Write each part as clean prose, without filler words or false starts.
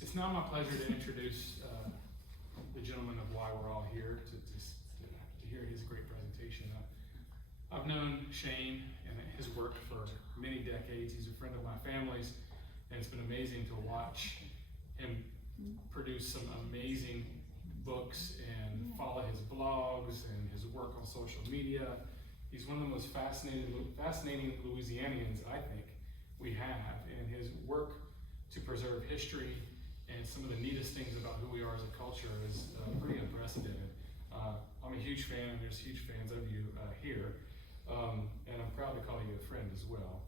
It's now my pleasure to introduce the gentleman of why we're all here to hear his great presentation. I've known Shane and his work for many decades. He's a friend of my family's, and it's been amazing to watch him produce some amazing books and follow his blogs and his work on social media. He's one of the most fascinating Louisianians, I think, we have, and his work to preserve history and some of the neatest things about who we are as a culture is pretty unprecedented. I'm a huge fan, and there's huge fans of you here, and I'm proud to call you a friend as well.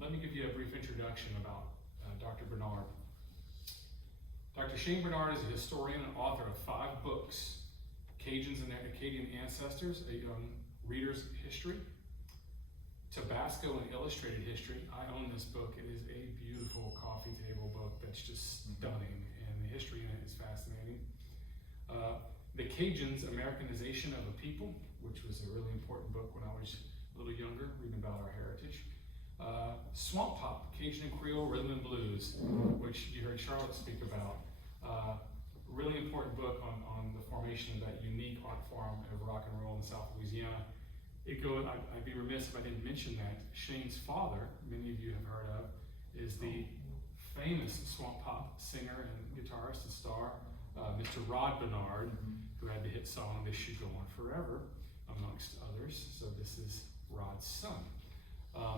Let me give you a brief introduction about Dr. Bernard. Dr. Shane Bernard is a historian and author of 5 books: Cajuns and Their Acadian Ancestors, a young reader's history; Tabasco and Illustrated History. I own this book. It is a beautiful coffee table book that's just stunning, and the history in it is fascinating. The Cajuns, Americanization of a People, which was a really important book when I was a little younger, reading about our heritage. Swamp Pop, Cajun and Creole Rhythm and Blues, which you heard Charlotte speak about. Really important book on the formation of that unique art form of rock and roll in South Louisiana. I'd be remiss if I didn't mention that Shane's father, many of you have heard of, is the famous Swamp Pop singer and guitarist and star, Mr. Rod Bernard, who had the hit song "This Should Go On Forever," amongst others. So this is Rod's son.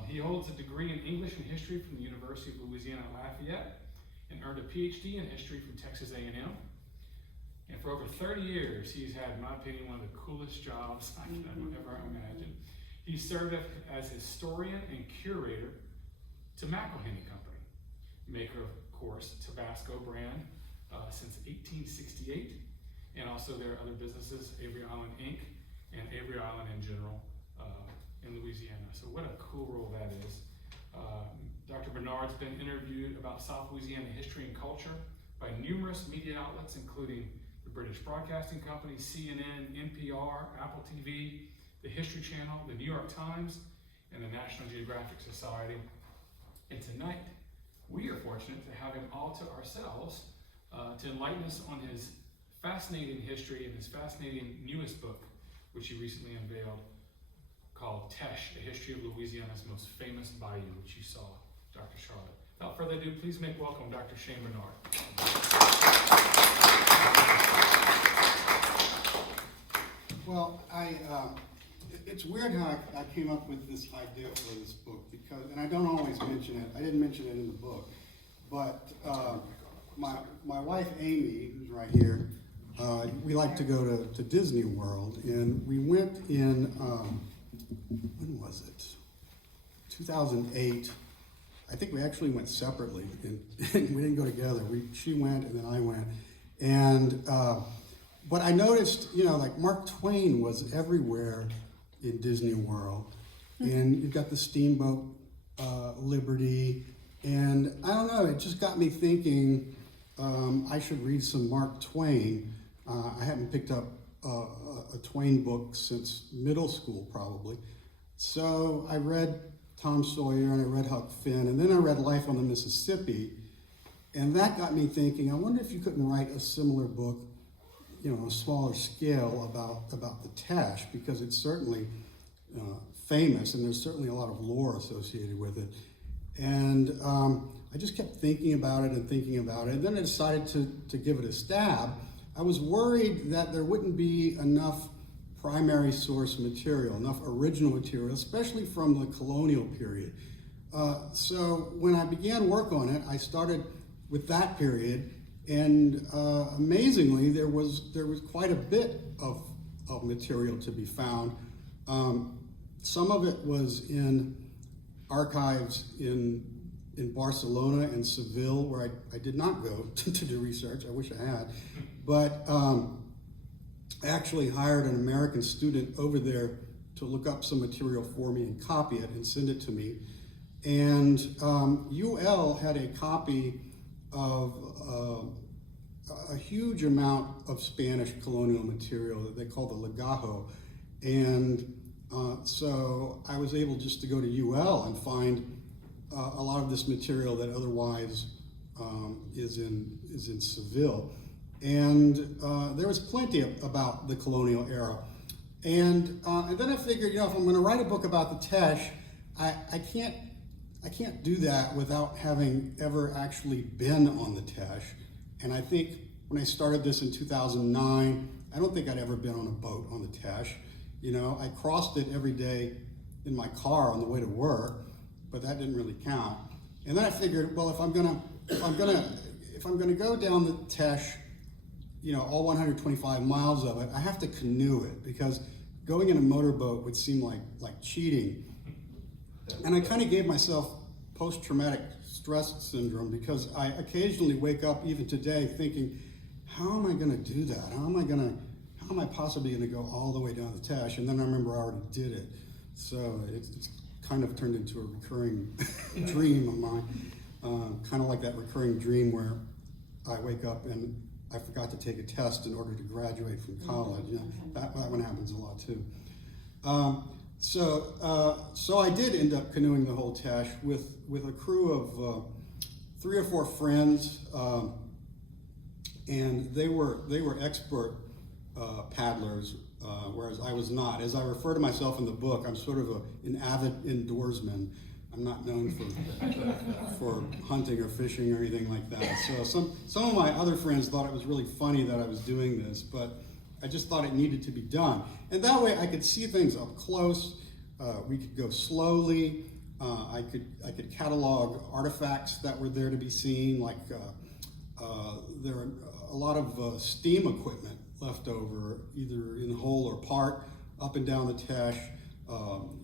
He holds a degree in English and History from the University of Louisiana at Lafayette, and earned a PhD in History from Texas A&M. And for over 30 years, he's had, in my opinion, one of the coolest jobs I can ever imagine. He served as historian and curator to McElhenney Company, maker of course, Tabasco brand since 1868, and also their other businesses, Avery Island Inc. and Avery Island in general in Louisiana. So what a cool role that is. Dr. Bernard's been interviewed about South Louisiana history and culture by numerous media outlets, including the British Broadcasting Company, CNN, NPR, Apple TV, the History Channel, the New York Times, and the National Geographic Society. And tonight, we are fortunate to have him all to ourselves to enlighten us on his fascinating history and his fascinating newest book, which he recently unveiled, called Teche, A History of Louisiana's Most Famous Bayou, which you saw, Dr. Charlotte. Without further ado, please make welcome Dr. Shane Bernard. Well, it's weird how I came up with this idea for this book, because, and I don't always mention it, I didn't mention it in the book, but my wife Amy, who's right here, we like to go to Disney World, and we went in, when was it? 2008. I think we actually went separately, and we didn't go together. She went, and then I went. And, but I noticed, like Mark Twain was everywhere in Disney World. And you've got the steamboat Liberty. And I don't know, it just got me thinking I should read some Mark Twain. I haven't picked up a Twain book since middle school, probably. So I read Tom Sawyer, and I read Huck Finn, and then I read Life on the Mississippi, and that got me thinking, I wonder if you couldn't write a similar book, on a smaller scale about the Teche, because it's certainly famous, and there's certainly a lot of lore associated with it. And I just kept thinking about it, and then I decided to give it a stab. I was worried that there wouldn't be enough primary source material, enough original material, especially from the colonial period. So when I began work on it, I started with that period, and amazingly, there was quite a bit of material to be found. Some of it was in archives in Barcelona and Seville, where I did not go to do research. I wish I had, but I actually hired an American student over there to look up some material for me and copy it and send it to me. And UL had a copy of a huge amount of Spanish colonial material that they call the Legajo. And so I was able just to go to UL and find a lot of this material that otherwise is in Seville, and there was plenty about the colonial era. And then I figured, if I'm going to write a book about the Teche, I can't do that without having ever actually been on the Teche. And I think when I started this in 2009, I don't think I'd ever been on a boat on the Teche. I crossed it every day in my car on the way to work, but that didn't really count. And then I figured, well, if I'm gonna go down the Teche, all 125 miles of it, I have to canoe it, because going in a motorboat would seem like cheating. And I kind of gave myself post-traumatic stress syndrome, because I occasionally wake up, even today, thinking, how am I going to do that? How am I possibly going to go all the way down the Teche? And then I remember I already did it. So it's kind of turned into a recurring dream of mine, kind of like that recurring dream where I wake up and I forgot to take a test in order to graduate from college. That one happens a lot too. So I did end up canoeing the whole Teche with a crew of 3 or 4 friends, and they were expert paddlers, whereas I was not. As I refer to myself in the book, I'm sort of an avid indoorsman. I'm not known for hunting or fishing or anything like that. So some of my other friends thought it was really funny that I was doing this, but I just thought it needed to be done. And that way I could see things up close. We could go slowly. I could catalog artifacts that were there to be seen, like there are a lot of steam equipment left over, either in whole or part, up and down the Teche.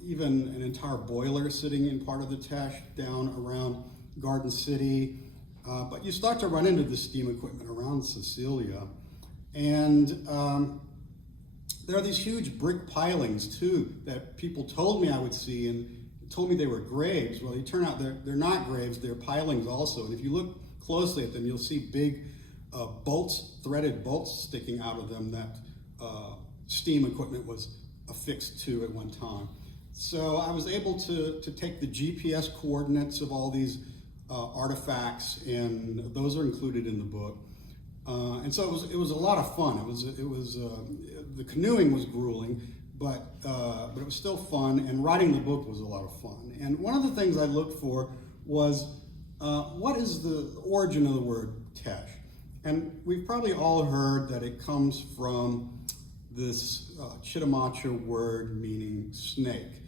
Even an entire boiler sitting in part of the Teche down around Garden City. But you start to run into the steam equipment around Cecilia. And there are these huge brick pilings too that people told me I would see, and told me they were graves. Well, they turn out they're not graves, they're pilings also. And if you look closely at them, you'll see big threaded bolts sticking out of them that steam equipment was affixed to at one time. So I was able to take the GPS coordinates of all these artifacts, and those are included in the book. And so it was a lot of fun. It was the canoeing was grueling, but it was still fun, and writing the book was a lot of fun. And one of the things I looked for was what is the origin of the word Teche? And we've probably all heard that it comes from this Chitimacha word meaning snake.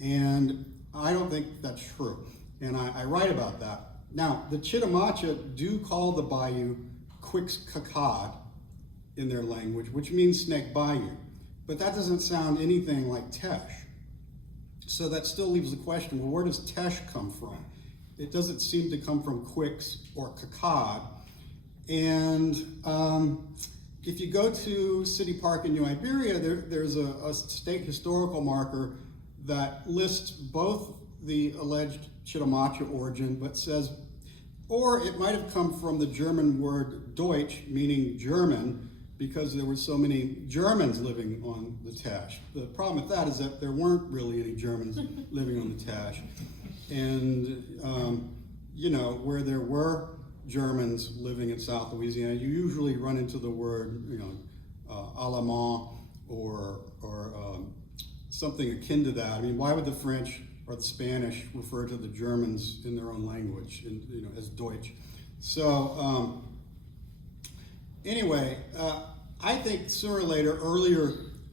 And I don't think that's true. And I write about that. Now, the Chitimacha do call the bayou Quixcacad in their language, which means snake bayou. But that doesn't sound anything like Teche. So that still leaves the question, well, where does Teche come from? It doesn't seem to come from Quix or Cacad. And if you go to City Park in New Iberia, there's a state historical marker that lists both the alleged Chitimacha origin, but says, or it might have come from the German word Deutsch, meaning German, because there were so many Germans living on the Teche. The problem with that is that there weren't really any Germans living on the Teche. And, where there were Germans living in South Louisiana, you usually run into the word, Allemand or something akin to that. I mean, why would the French or the Spanish refer to the Germans in their own language, as Deutsch? So anyway, I think sooner or later,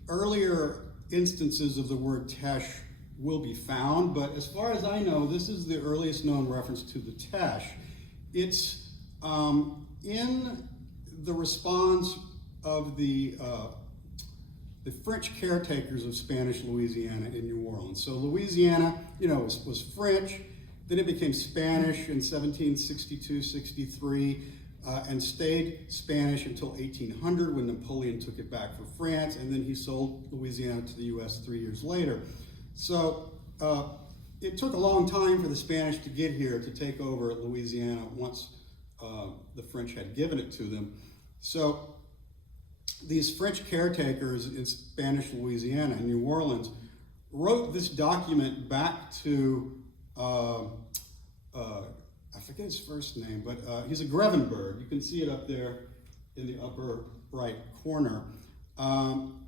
earlier instances of the word Teche will be found, but as far as I know, this is the earliest known reference to the Teche. It's in the response of the French caretakers of Spanish Louisiana in New Orleans. So Louisiana, was French, then it became Spanish in 1762-63, and stayed Spanish until 1800 when Napoleon took it back for France, and then he sold Louisiana to the US 3 years later. So it took a long time for the Spanish to get here to take over Louisiana once the French had given it to them. So these French caretakers in Spanish Louisiana and New Orleans wrote this document back to I forget his first name, but he's a Grevenberg. You can see it up there in the upper right corner.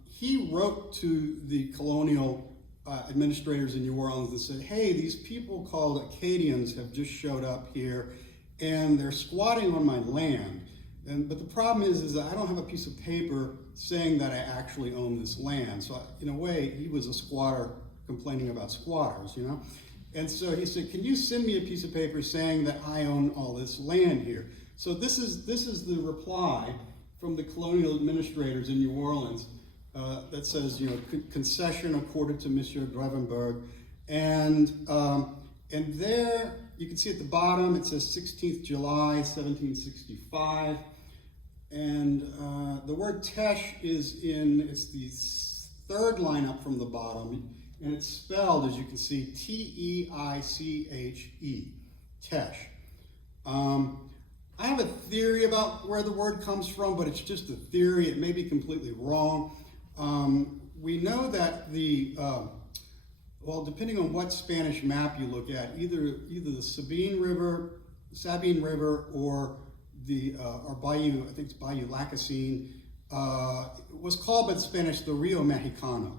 He wrote to the colonial administrators in New Orleans and said, hey, these people called Acadians have just showed up here and they're squatting on my land. But the problem is that I don't have a piece of paper saying that I actually own this land. So in a way, he was a squatter complaining about squatters, you know? And so he said, can you send me a piece of paper saying that I own all this land here? So this is the reply from the colonial administrators in New Orleans that says, you know, concession accorded to Monsieur Grevenberg. And there, you can see at the bottom, it says 16th July, 1765. And the word Teche it's the third line up from the bottom, and it's spelled, as you can see, T-E-I-C-H-E, Teche. I have a theory about where the word comes from, but it's just a theory. It may be completely wrong. We know that well, depending on what Spanish map you look at, either the Sabine River, or or Bayou, I think it's Bayou Teche, was called by the Spanish the Rio Mexicano.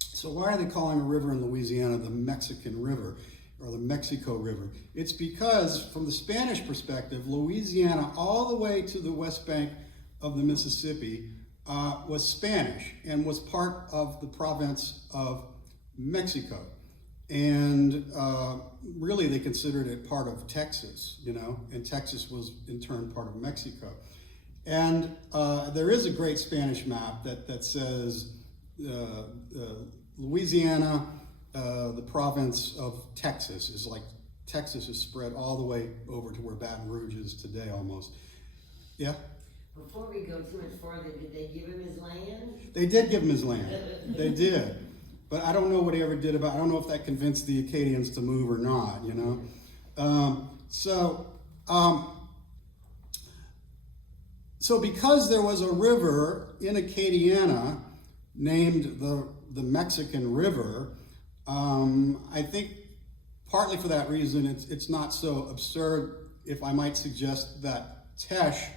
So why are they calling a river in Louisiana the Mexican River or the Mexico River? It's because from the Spanish perspective, Louisiana all the way to the west bank of the Mississippi was Spanish and was part of the province of Mexico. And really they considered it part of Texas, you know, and Texas was in turn part of Mexico. And there is a great Spanish map that says Louisiana, the province of Texas, is like Texas is spread all the way over to where Baton Rouge is today almost. Yeah? Before we go too much farther, did they give him his land? They did give him his land. They did. But I don't know what he ever did about it. I don't know if that convinced the Acadians to move or not, you know? So because there was a river in Acadiana named the Mexican River, I think partly for that reason it's not so absurd if I might suggest that Teche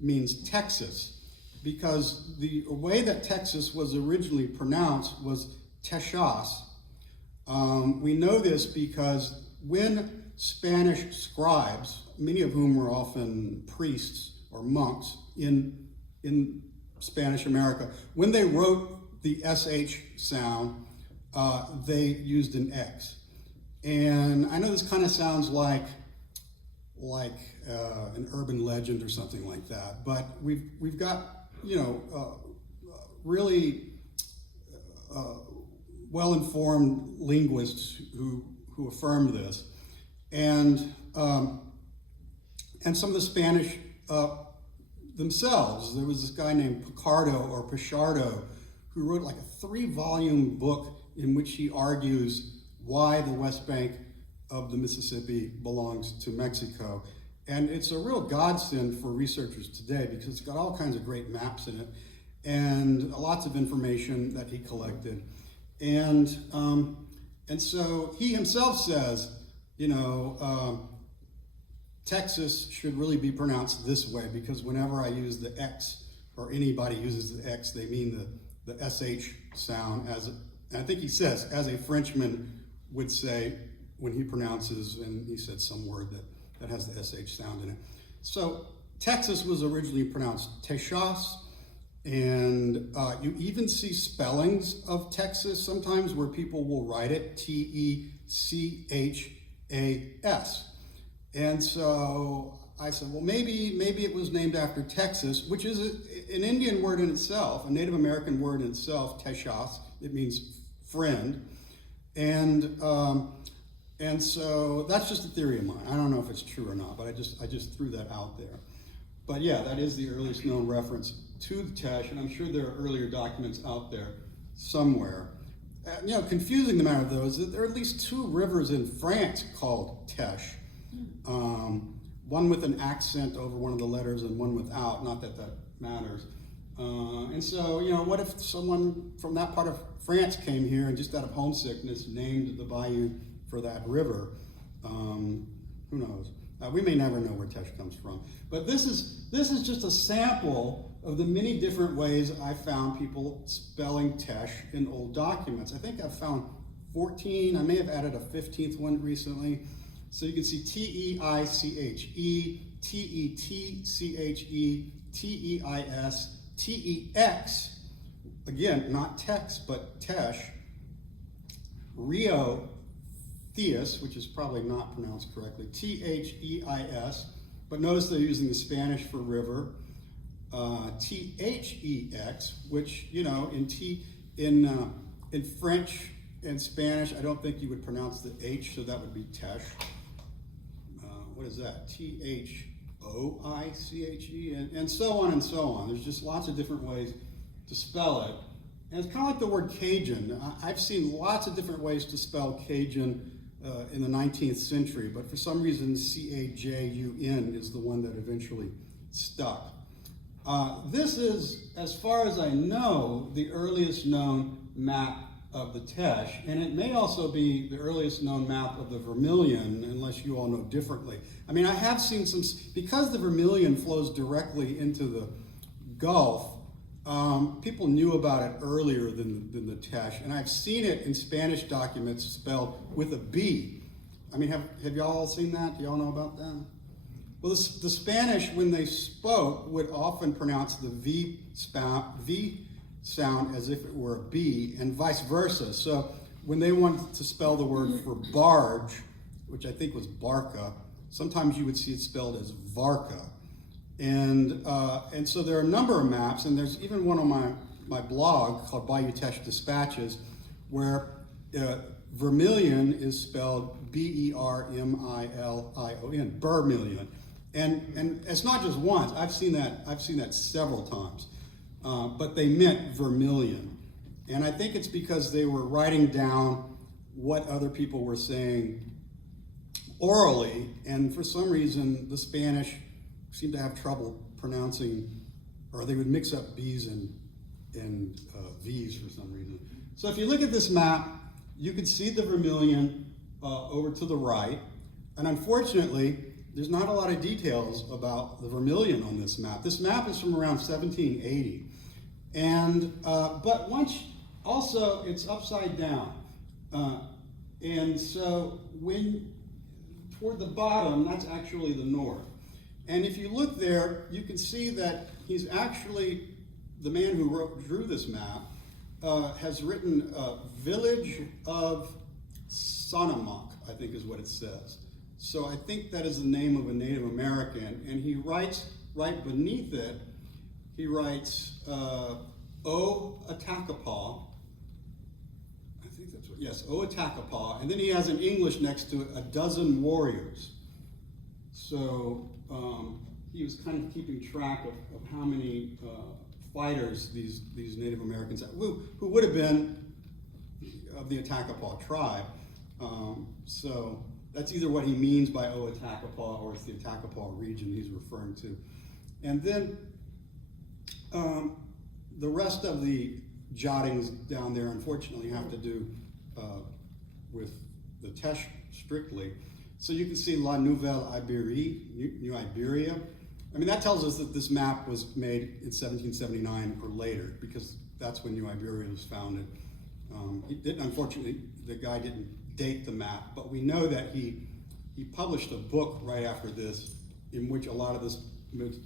means Texas, because the way that Texas was originally pronounced was Techas. We know this because when Spanish scribes, many of whom were often priests or monks in Spanish America, when they wrote the SH sound, they used an X. And I know this kind of sounds like an urban legend or something like that, but we've got, you know, really well-informed linguists who affirm this, and some of the Spanish themselves. There was this guy named Pichardo who wrote like a 3-volume book in which he argues why the West Bank of the Mississippi belongs to Mexico. And it's a real godsend for researchers today because it's got all kinds of great maps in it and lots of information that he collected. And so he himself says, you know, Texas should really be pronounced this way because whenever I use the X or anybody uses the X, they mean the SH sound and I think he says, as a Frenchman would say when he pronounces, and he said some word that has the SH sound in it. So Texas was originally pronounced Techas, and you even see spellings of Texas sometimes where people will write it Techas. And so I said, well, maybe it was named after Texas, which is an Indian word in itself, a Native American word in itself, Techas. It means friend. And so that's just a theory of mine. I don't know if it's true or not, but I just threw that out there. But yeah, that is the earliest known reference to the Teche, and I'm sure there are earlier documents out there somewhere. You know, confusing the matter though is that there are at least 2 rivers in France called Teche. One with an accent over one of the letters and one without, not that matters. And so, you know, what if someone from that part of France came here and just out of homesickness named the bayou for that river? Who knows? We may never know where Teche comes from. But this is just a sample of the many different ways I found people spelling Teche in old documents. I think I've found 14. I may have added a 15th one recently. So you can see T-E-I-C-H-E, T-E-T-C-H-E, T-E-I-S, T-E-X, again, not Tex, but Teche, Rio, Theus, which is probably not pronounced correctly, T-H-E-I-S, but notice they're using the Spanish for river, T-H-E-X, which, you know, in French and Spanish, I don't think you would pronounce the H, so that would be Teche. What is that? T-H-O-I-C-H-E, and so on and so on. There's just lots of different ways to spell it. And it's kind of like the word Cajun. I've seen lots of different ways to spell Cajun in the 19th century, but for some reason C-A-J-U-N is the one that eventually stuck. This is, as far as I know, the earliest known map of the Teche, and it may also be the earliest known map of the Vermilion, unless you all know differently. I mean, I have seen some, because the Vermilion flows directly into the Gulf, people knew about it earlier than the Teche, and I've seen it in Spanish documents spelled with a B. I mean, have y'all all seen that? Do y'all know about that? Well, the Spanish, when they spoke, would often pronounce the V sound as if it were a B, and vice versa. So when they wanted to spell the word for barge, which I think was barca, sometimes you would see it spelled as varka. And so there are a number of maps, and there's even one on my blog called Bayou Teche Dispatches, where Vermilion is spelled B-E-R-M-I-L-I-O-N, Vermilion. And it's not just once. I've seen that several times. But they meant Vermilion. And I think it's because they were writing down what other people were saying orally, and for some reason the Spanish seemed to have trouble pronouncing, or they would mix up B's and V's for some reason. So if you look at this map, you can see the Vermilion over to the right, and unfortunately, there's not a lot of details about the Vermilion on this map. This map is from around 1780. And, but once, also it's upside down. And so when, toward the bottom, that's actually the north. And if you look there, you can see that he's actually, the man who drew this map, has written Village of Sonamak, I think is what it says. So I think that is the name of a Native American, and he writes right beneath it, he writes O Attakapaw. I think that's what, yes, O Attakapaw, and then he has in English next to it, a dozen warriors. So he was kind of keeping track of how many fighters these Native Americans had, who would have been of the Attakapaw tribe. So that's either what he means by O Attakapaw, or it's the Attakapaw region he's referring to. And then the rest of the jottings down there, unfortunately, have to do with the Teche strictly. So you can see La Nouvelle Iberie, New Iberia. I mean, that tells us that this map was made in 1779 or later, because that's when New Iberia was founded. Unfortunately, the guy didn't date the map, but we know that he published a book right after this in which a lot of this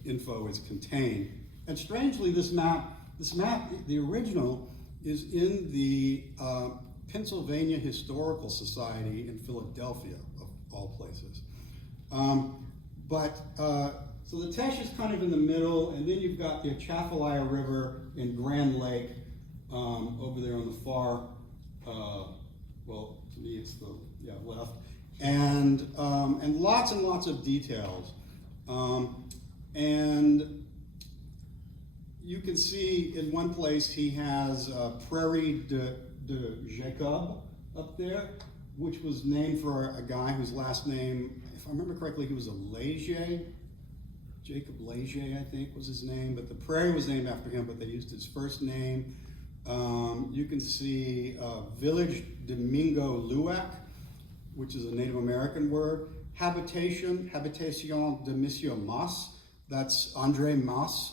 info is contained. And strangely, this map, the original, is in the Pennsylvania Historical Society in Philadelphia, of all places. So the Teche is kind of in the middle, and then you've got the Atchafalaya River and Grand Lake over there on the far, well, to me it's the left, and lots and lots of details. And you can see in one place he has Prairie de Jacob up there, which was named for a guy whose last name, if I remember correctly, he was a Leger. Jacob Leger, I think, was his name, but the prairie was named after him, but they used his first name. You can see Village Domingo Luac, which is a Native American word, Habitation de Monsieur Mas. That's André Mas,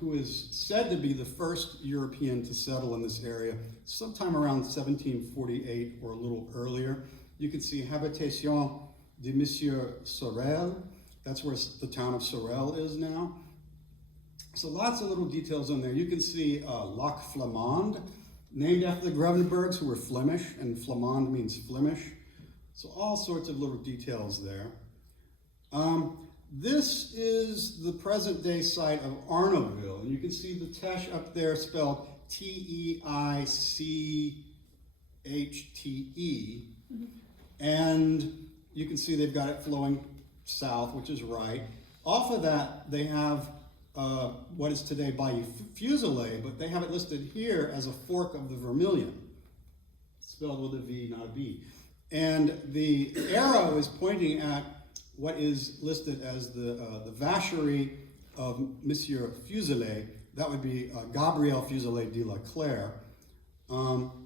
who is said to be the first European to settle in this area sometime around 1748 or a little earlier. You can see Habitation de Monsieur Sorel. That's where the town of Sorel is now. So lots of little details in there. You can see Lac Flamand, named after the Grevenbergs, who were Flemish, and Flamand means Flemish. So all sorts of little details there. This is the present day site of Arnaudville. And you can see the Teche up there spelled Teichte. And you can see they've got it flowing south, which is right. Off of that, they have what is today Bayou Teche, but they have it listed here as a fork of the Vermilion, spelled with a V, not a B. And the arrow is pointing at what is listed as the vacherie of Monsieur Fuselier. That would be Gabriel Fuselier de la Claire.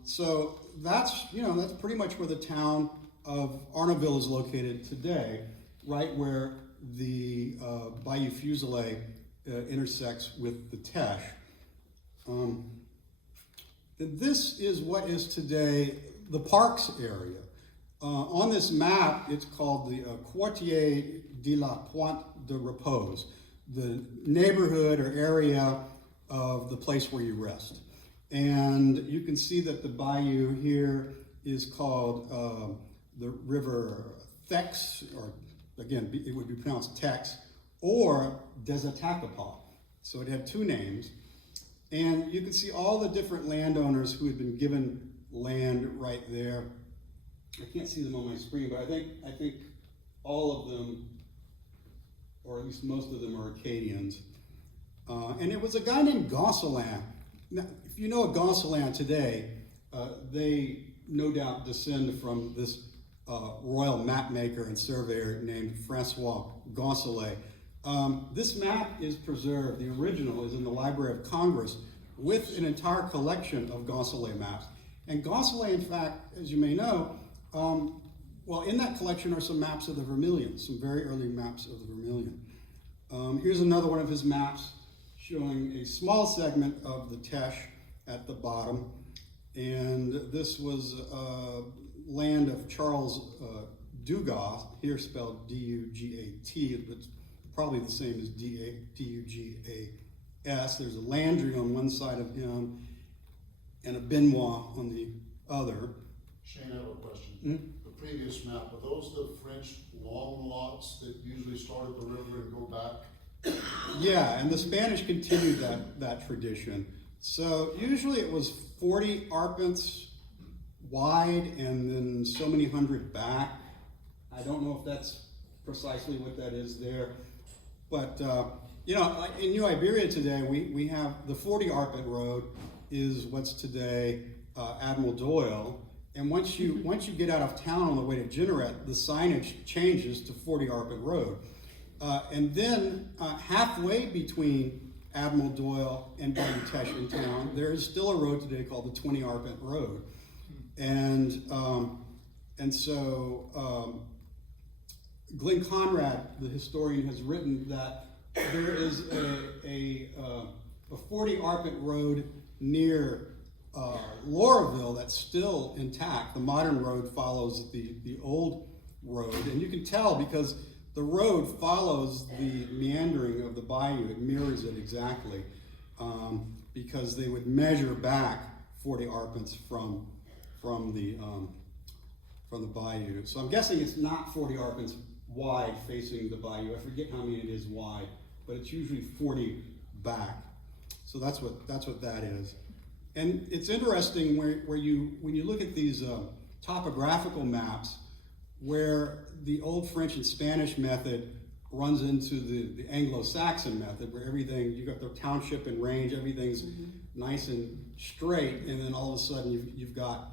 So that's pretty much where the town of Arnaudville is located today, right where the Bayou Teche intersects with the Teche. This is what is today the Parks area. On this map, it's called the Quartier de la Pointe de Repose, the neighborhood or area of the place where you rest. And you can see that the bayou here is called the River Thex, or again, it would be pronounced Tex, or Desatacapa. So it had two names. And you can see all the different landowners who had been given land right there. I can't see them on my screen, but I think all of them, or at least most of them, are Acadians. And it was a guy named Gosselin. Now, if you know a Gosselin today, they no doubt descend from this royal map maker and surveyor named Francois Gosselin. This map is preserved. The original is in the Library of Congress with an entire collection of Gosselin maps. And Gosselin, in fact, as you may know, well, in that collection are some maps of the Vermilion, some very early maps of the Vermilion. Here's another one of his maps showing a small segment of the Teche at the bottom. And this was land of Charles Dugas, here spelled D-U-G-A-T, but it's probably the same as D-U-G-A-S. There's a Landry on one side of him and a Benoit on the other. Shane, I have a question. Mm-hmm. The previous map, are those the French long lots that usually start at the river and go back? Yeah, and the Spanish continued that tradition. So usually it was 40 arpents wide and then so many hundred back. I don't know if that's precisely what that is there. But, like in New Iberia today, we have the 40 arpent road is what's today Admiral Doyle. And once you get out of town on the way to Jinneret, the signage changes to 40 Arpent Road. And then halfway between Admiral Doyle and Bayou Teche in town, there is still a road today called the 20 Arpent Road. And so Glenn Conrad, the historian, has written that there is a 40 Arpent Road near Laureville that's still intact. The modern road follows the old road, and you can tell because the road follows the meandering of the bayou. It mirrors it exactly, because they would measure back 40 arpents from the bayou. So I'm guessing it's not 40 arpents wide facing the bayou. I forget how many it is wide, but it's usually 40 back. So that's what that is. And it's interesting when you look at these topographical maps where the old French and Spanish method runs into the Anglo-Saxon method, where everything, you got the township and range, everything's nice and straight, and then all of a sudden you've got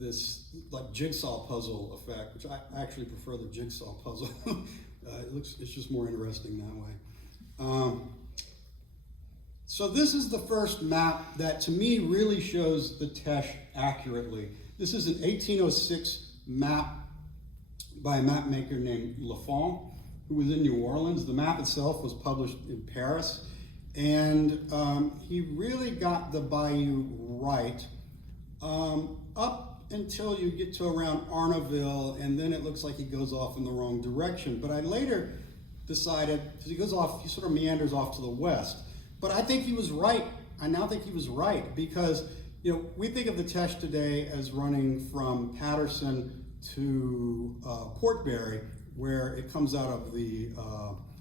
this like jigsaw puzzle effect, which I actually prefer the jigsaw puzzle. It's just more interesting that way. So this is the first map that to me really shows the Teche accurately. This is an 1806 map by a map maker named Lafont, who was in New Orleans. The map itself was published in Paris, and he really got the bayou right up until you get to around Arnaville, and then it looks like he goes off in the wrong direction. But I later decided, because he goes off, he sort of meanders off to the west. But I think he was right. I now think he was right, because we think of the Teche today as running from Patterson to Portbury, where it comes out of the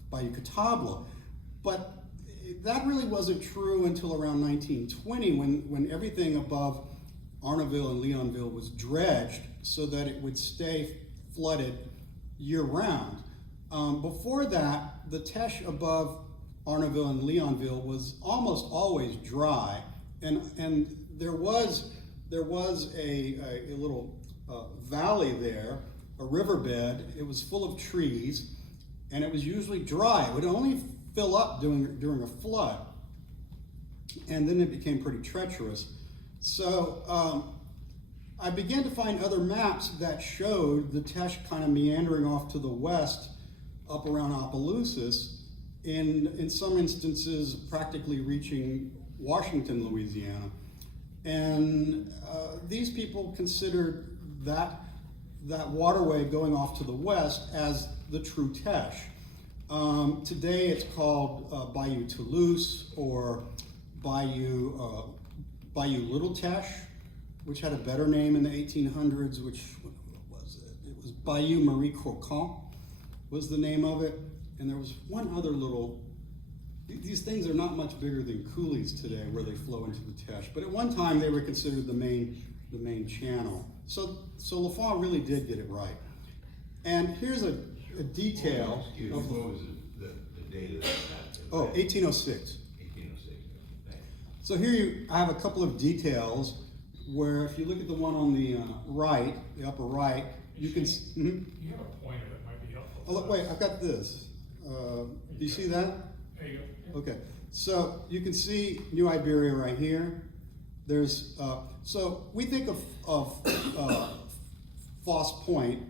Bayou Catable. But that really wasn't true until around 1920, when everything above Arnaville and Leonville was dredged so that it would stay flooded year-round. Before that, the Teche above Arnaville and Leonville was almost always dry, and there was a little valley there, a riverbed. It was full of trees, and it was usually dry. It would only fill up during a flood, and then it became pretty treacherous. So I began to find other maps that showed the Teche kind of meandering off to the west, up around Opelousas, in some instances practically reaching Washington, Louisiana. And these people considered that waterway going off to the west as the true Teche. Today it's called Bayou Toulouse, or Bayou Little Teche, which had a better name in the 1800s, which, what was it? It was Bayou Marie Croquant was the name of it. And there was one other little, these things are not much bigger than coulees today where they flow into the Teche. But at one time they were considered the main channel. So Lafont really did get it right. And here's a detail. What was the date of that? 1806. 1806. So here I have a couple of details where if you look at the one on the right, the upper right, you can. You have a pointer that might be helpful. Oh, look, wait, I've got this. Do you see that? There you go. Okay, so you can see New Iberia right here. There's so we think of Foss Point,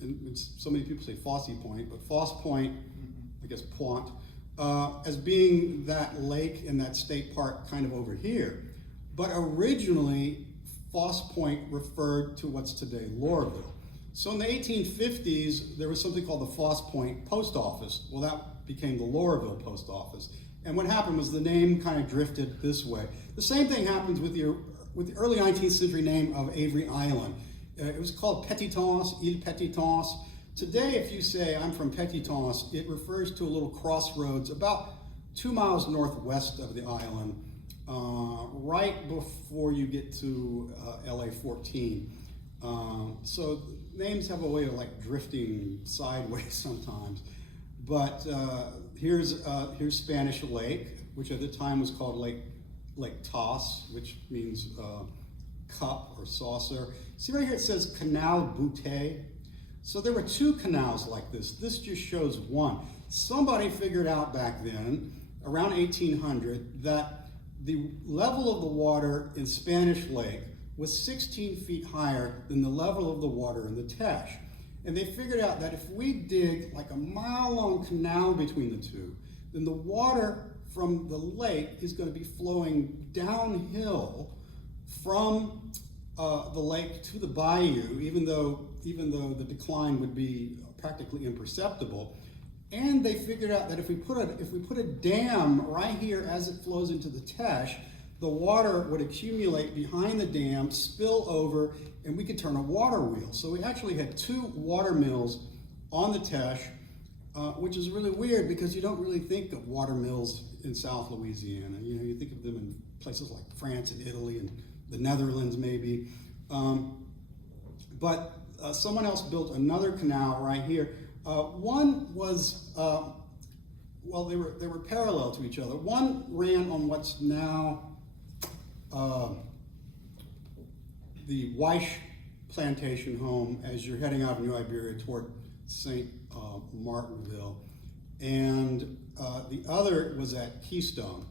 and so many people say Fosse Point, but Foss Point, I guess Point, as being that lake in that state park kind of over here. But originally, Foss Point referred to what's today Loreauville. So in the 1850s, there was something called the Foss Point Post Office. Well, that became the Loreauville Post Office. And what happened was the name kind of drifted this way. The same thing happens with the early 19th century name of Avery Island. It was called Petitance, Ile Petitance. Today, if you say, I'm from Petitance, it refers to a little crossroads about 2 miles northwest of the island, right before you get to LA 14. So names have a way of like drifting sideways sometimes. But here's Spanish Lake, which at the time was called Lake Tasse, which means cup or saucer. See right here it says Canal Bouteille. So there were two canals like this. This just shows one. Somebody figured out back then, around 1800, that the level of the water in Spanish Lake was 16 feet higher than the level of the water in the Teche. And they figured out that if we dig like a mile-long canal between the two, then the water from the lake is going to be flowing downhill from the lake to the bayou, even though the decline would be practically imperceptible. And they figured out that if we put a dam right here as it flows into the Teche, the water would accumulate behind the dam, spill over, and we could turn a water wheel. So we actually had two water mills on the Teche, which is really weird because you don't really think of water mills in South Louisiana. You know, you think of them in places like France and Italy and the Netherlands maybe. But someone else built another canal right here. One was, well, they were parallel to each other. One ran on what's now the Weish plantation home as you're heading out of New Iberia toward St. Martinville. And the other was at Keystone.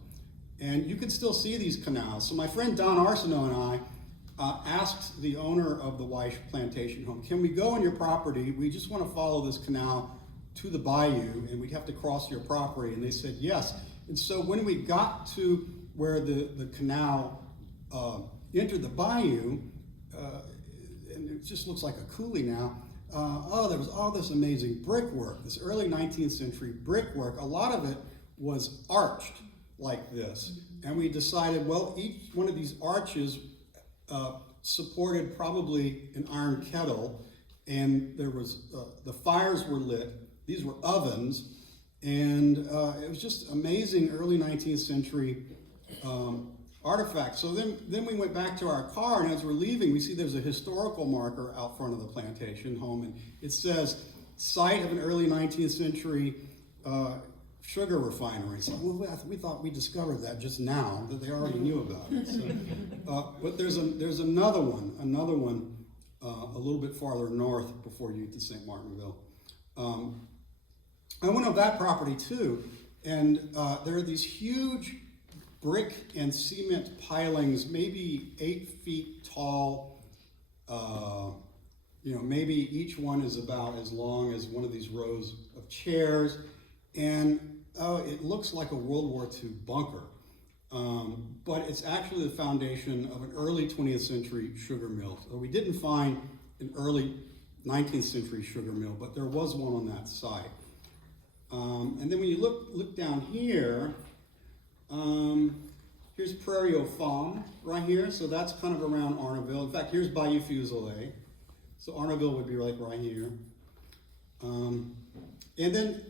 And you can still see these canals. So my friend Don Arsenault and I asked the owner of the Weish plantation home, can we go on your property? We just want to follow this canal to the bayou, and we'd have to cross your property. And they said yes. And so when we got to where the canal entered the bayou, and it just looks like a coulee now, there was all this amazing brickwork, this early 19th century brickwork. A lot of it was arched like this. And we decided, well, each one of these arches supported probably an iron kettle, and there was, the fires were lit. These were ovens, and it was just amazing early 19th century artifacts. So then we went back to our car, and as we're leaving, we see there's a historical marker out front of the plantation home, and it says, site of an early 19th century sugar refinery. So we thought we discovered that just now, that they already knew about it. So, but there's another one a little bit farther north before you get to St. Martinville. I went on that property too, and there are these huge brick and cement pilings, maybe 8 feet tall. Maybe each one is about as long as one of these rows of chairs, and it looks like a World War II bunker. But it's actually the foundation of an early 20th century sugar mill. So we didn't find an early 19th century sugar mill, but there was one on that site. And then when you look down here, here's Prairie aux Femmes right here. So that's kind of around Arnaville. In fact, here's Bayou Fuselier. So Arnaville would be like right here. And then,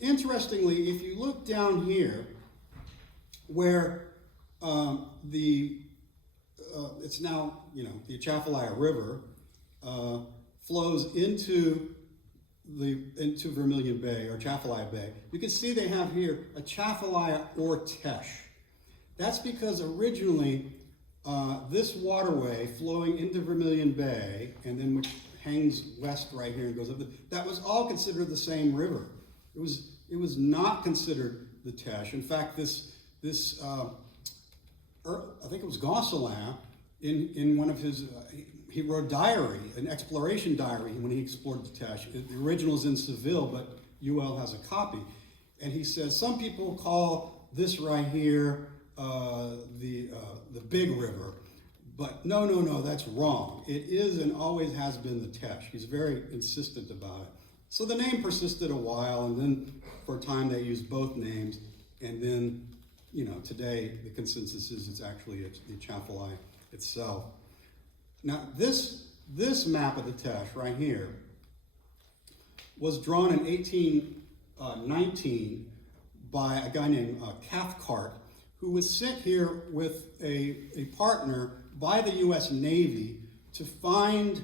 interestingly, if you look down here, where it's now, the Atchafalaya River flows into Vermilion Bay, or Atchafalaya Bay, you can see they have here Atchafalaya or Teche. That's because originally this waterway flowing into Vermilion Bay, and then which hangs west right here and goes up, that was all considered the same river. It was not considered the Teche. In fact, I think it was Gosselin, in one of his, he wrote a diary, an exploration diary when he explored the Teche. The original is in Seville, but UL has a copy. And he says, some people call this right here the Big River, but no, that's wrong. It is and always has been the Teche. He's very insistent about it. So the name persisted a while, and then for a time they used both names, and then, today the consensus is it's actually the Atchafalaya itself. Now this map of the Teche right here was drawn in 1819 by a guy named Cathcart, who was sent here with a partner by the U.S. Navy to find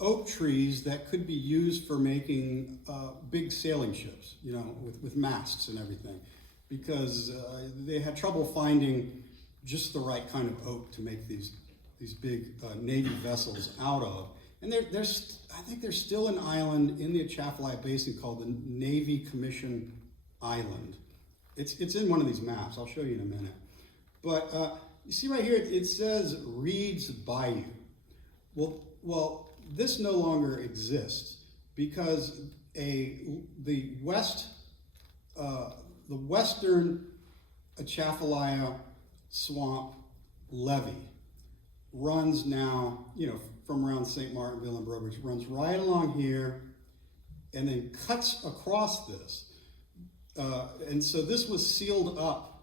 oak trees that could be used for making big sailing ships, with masts and everything, because they had trouble finding just the right kind of oak to make these big Navy vessels out of. And I think there's still an island in the Atchafalaya Basin called the Navy Commission Island. It's in one of these maps. I'll show you in a minute. But you see right here, it says Reed's Bayou. Well, this no longer exists because the western Atchafalaya Swamp levee runs now, from around St. Martinville and Brobridge, runs right along here and then cuts across this. And so this was sealed up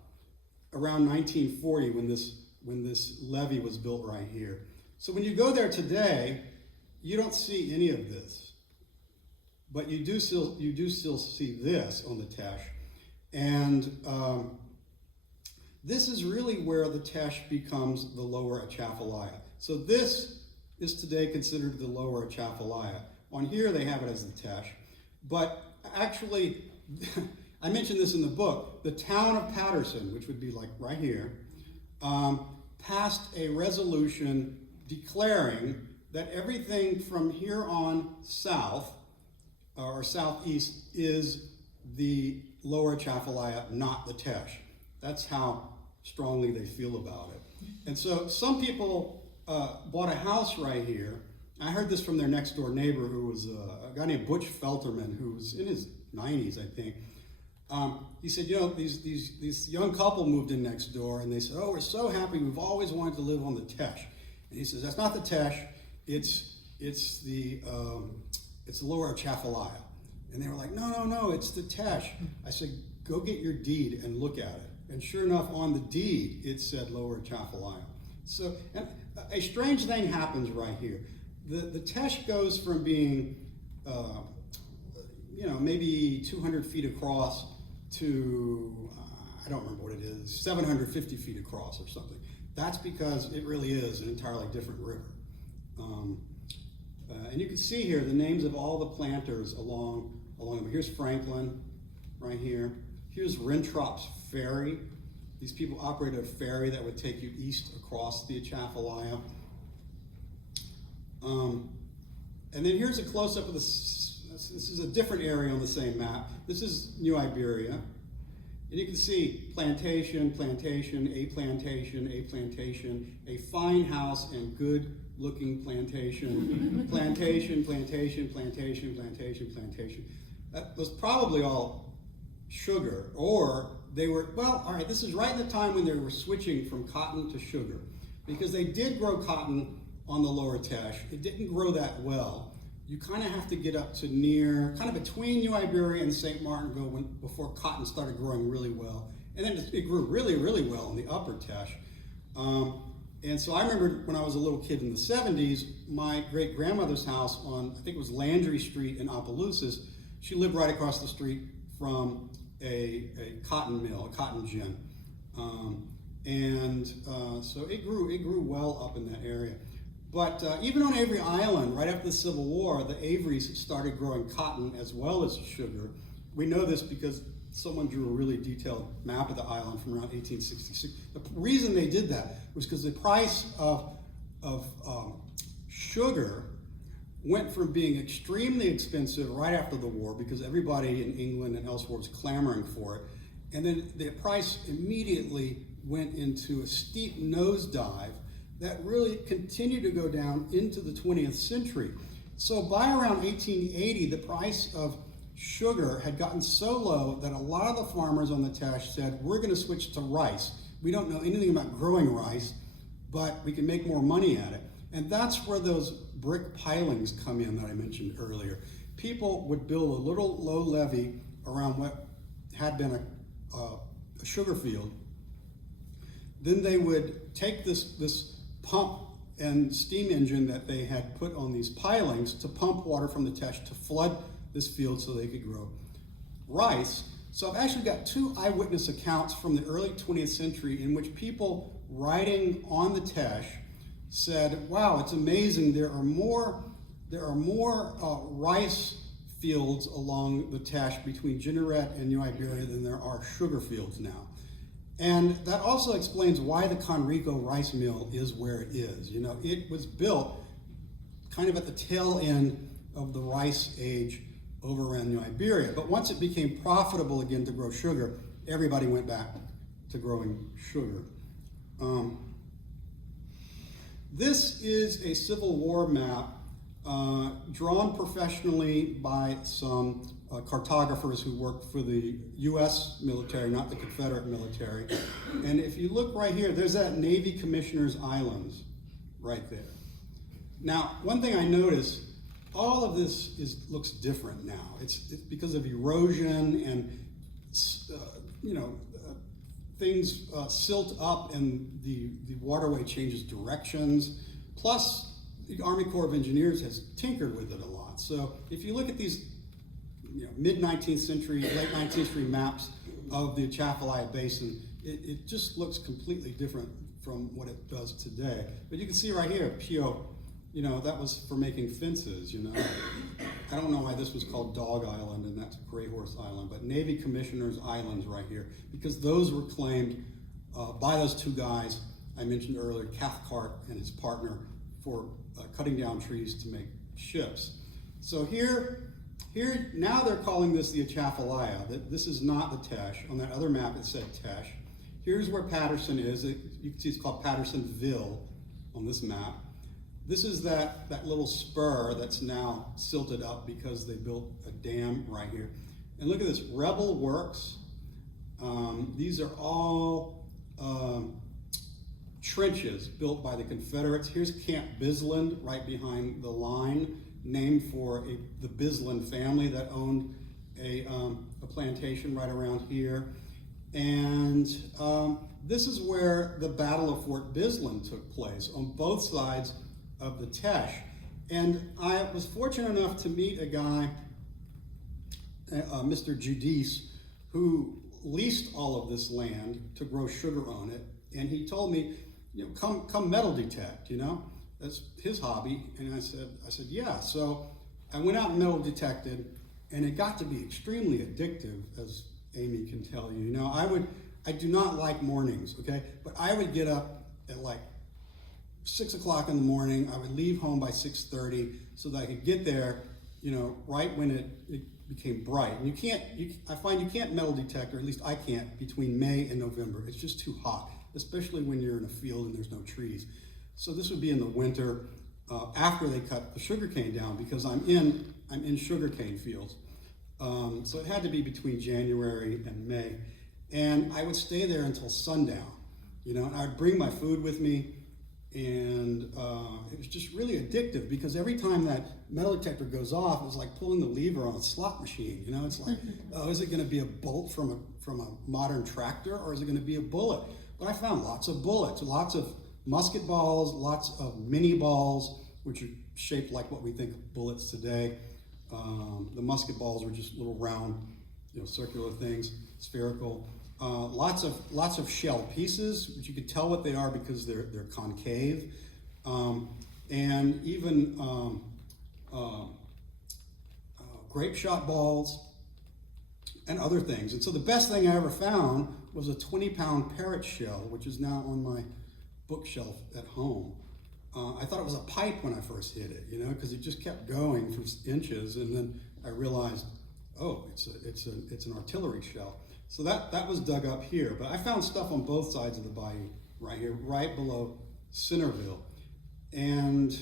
around 1940 when this levee was built right here. So when you go there today, you don't see any of this, but you do still see this on the Teche, and this is really where the Teche becomes the lower Atchafalaya. So this is today considered the lower Atchafalaya. On here they have it as the Teche, but actually, I mentioned this in the book, the town of Patterson, which would be like right here, passed a resolution declaring that everything from here on south, or southeast, is the lower Atchafalaya, not the Teche. That's how strongly they feel about it. And so some people bought a house right here. I heard this from their next door neighbor, who was a guy named Butch Felterman, who was in his 90s, I think. He said, you know, these young couple moved in next door, and they said, oh, we're so happy, we've always wanted to live on the Teche. And he says, that's not the Teche, it's the lower Atchafalaya. And they were like, no, it's the Teche. I said, go get your deed and look at it. And sure enough, on the deed, it said lower Atchafalaya. So, and a strange thing happens right here. The Teche goes from being, maybe 200 feet across to, I don't remember what it is, 750 feet across or something. That's because it really is an entirely different river. And you can see here the names of all the planters along them. Here's Franklin, right here. Here's Rentrop's Ferry. These people operated a ferry that would take you east across the Atchafalaya. And then here's a close-up of this is a different area on the same map. This is New Iberia. And you can see plantation, plantation, a plantation, a plantation, a fine house and good-looking plantation, plantation, plantation, plantation, plantation, plantation. That was probably all sugar, or they were, well, all right, this is right in the time when they were switching from cotton to sugar, because they did grow cotton on the lower Teche. It didn't grow that well. You kind of have to get up to near, kind of between New Iberia and St. Martinville before cotton started growing really well. And then it grew really, really well in the upper Teche. And so I remember when I was a little kid in the 70s, my great-grandmother's house on, I think it was Landry Street in Opelousas, she lived right across the street from a cotton mill, a cotton gin. So it grew well up in that area. But even on Avery Island, right after the Civil War, the Averys started growing cotton as well as sugar. We know this because someone drew a really detailed map of the island from around 1866. The reason they did that was because the price of sugar went from being extremely expensive right after the war, because everybody in England and elsewhere was clamoring for it, and then the price immediately went into a steep nosedive that really continued to go down into the 20th century. So by around 1880, the price of sugar had gotten so low that a lot of the farmers on the Teche said, we're going to switch to rice. We don't know anything about growing rice, but we can make more money at it. And that's where those brick pilings come in that I mentioned earlier. People would build a little low levee around what had been a sugar field. Then they would take this pump and steam engine that they had put on these pilings to pump water from the Teche to flood this field so they could grow rice. So I've actually got two eyewitness accounts from the early 20th century in which people riding on the Teche said, wow, it's amazing, there are more rice fields along the Teche between Jeanerette and New Iberia than there are sugar fields now. And that also explains why the Conrico rice mill is where it is. You know, it was built kind of at the tail end of the rice age over around New Iberia. But once it became profitable again to grow sugar, everybody went back to growing sugar. This is a Civil War map drawn professionally by some cartographers who worked for the U.S. military, not the Confederate military. And if you look right here, there's that Navy Commissioner's Islands right there. Now, one thing I noticed, all of this looks different now. It's because of erosion and things silt up and the waterway changes directions. Plus, the Army Corps of Engineers has tinkered with it a lot. So if you look at these mid-19th century, late 19th century maps of the Atchafalaya Basin, it just looks completely different from what it does today. But you can see right here, Pio, that was for making fences, I don't know why this was called Dog Island and that's Gray Horse Island, but Navy Commissioner's Islands right here, because those were claimed by those two guys I mentioned earlier, Cathcart and his partner, for cutting down trees to make ships. So here now they're calling this the Atchafalaya. This is not the Teche. On that other map it said Teche. here's where Patterson is. You can see it's called Pattersonville on this map. This is that little spur that's now silted up because they built a dam right here. And look at this, Rebel Works. These are all trenches built by the Confederates. Here's Camp Bisland right behind the line, named for the Bisland family that owned a plantation right around here. And this is where the Battle of Fort Bisland took place, on both sides of the Teche. And I was fortunate enough to meet a guy, Mr. Giudice, who leased all of this land to grow sugar on it. And he told me, come metal detect, that's his hobby. And I said, yeah. So I went out and metal detected, and it got to be extremely addictive, as Amy can tell you. I do not like mornings, okay? But I would get up at like 6 o'clock in the morning. I would leave home by 6:30 so that I could get there, right when it became bright. And I find you can't metal detect, or at least I can't, between May and November. It's just too hot, especially when you're in a field and there's no trees. So this would be in the winter, after they cut the sugarcane down, because I'm in sugarcane fields. So it had to be between January and May. And I would stay there until sundown, and I'd bring my food with me. And it was just really addictive, because every time that metal detector goes off, it was like pulling the lever on a slot machine. It's like, oh, is it going to be a bolt from a modern tractor, or is it going to be a bullet? But I found lots of bullets, lots of musket balls, lots of mini balls, which are shaped like what we think of bullets today. The musket balls were just little round, circular things, spherical. Lots of shell pieces, which you could tell what they are because they're concave, and even grape shot balls and other things. And so the best thing I ever found was a 20-pound parrot shell, which is now on my bookshelf at home. I thought it was a pipe when I first hit it, because it just kept going for inches, and then I realized, oh, it's an artillery shell. So that was dug up here, but I found stuff on both sides of the bayou, right here, right below Centerville. And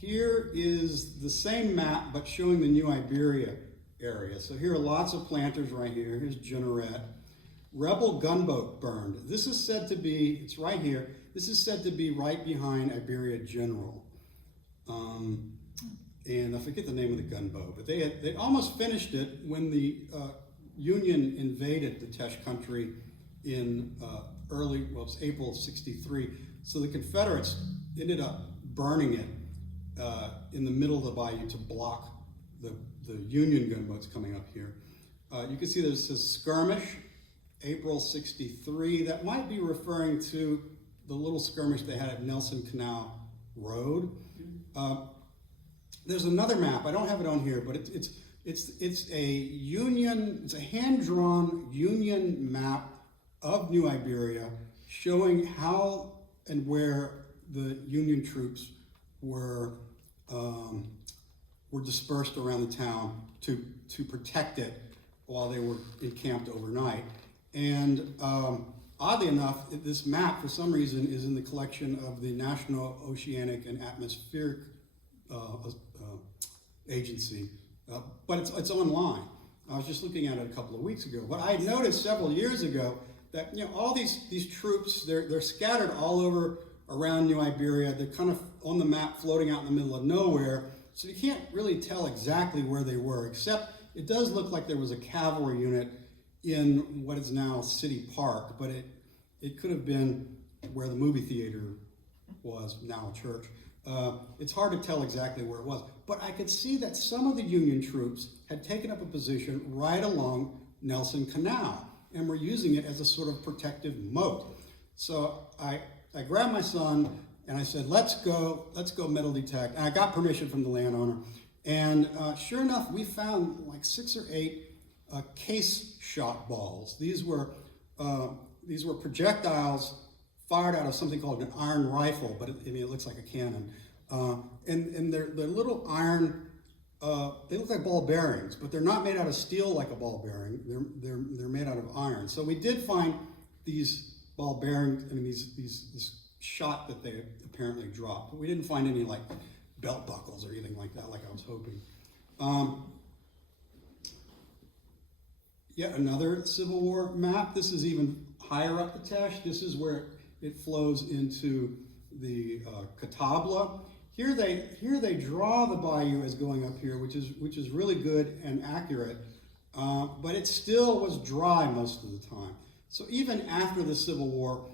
here is the same map, but showing the New Iberia area. So here are lots of planters right here. Here's Generette. Rebel gunboat burned. This is said to be, it's right here, this is said to be right behind Iberia General. And I forget the name of the gunboat, but they almost finished it when the Union invaded the Teche country in it was April of '63. So the Confederates ended up burning it in the middle of the bayou to block the Union gunboats coming up here. You can see this says skirmish, April '63. That might be referring to the little skirmish they had at Nelson Canal Road. There's another map. I don't have it on here, but it's a hand-drawn Union map of New Iberia, showing how and where the Union troops were dispersed around the town to protect it while they were encamped overnight. And oddly enough, this map, for some reason, is in the collection of the National Oceanic and Atmospheric Agency, but it's online. I was just looking at it a couple of weeks ago. But I had noticed several years ago that all these troops, they're scattered all over around New Iberia. They're kind of on the map, floating out in the middle of nowhere. So you can't really tell exactly where they were, except it does look like there was a cavalry unit in what is now City Park, but it could have been where the movie theater was, now a church. It's hard to tell exactly where it was, but I could see that some of the Union troops had taken up a position right along Nelson Canal and were using it as a sort of protective moat. So I grabbed my son and I said, let's go metal detect. And I got permission from the landowner. And sure enough, we found like 6 or 8 case shot balls. These were projectiles fired out of something called an iron rifle, but it looks like a cannon. And they're little iron they look like ball bearings, but they're not made out of steel like a ball bearing. They're made out of iron. So we did find these ball bearings. I mean, this shot that they apparently dropped, but we didn't find any like belt buckles or anything like that, like I was hoping. Yet another Civil War map. This is even higher up the Teche. This is where it flows into the Catawba. Here they draw the bayou as going up here, which is really good and accurate, but it still was dry most of the time. So even after the Civil War,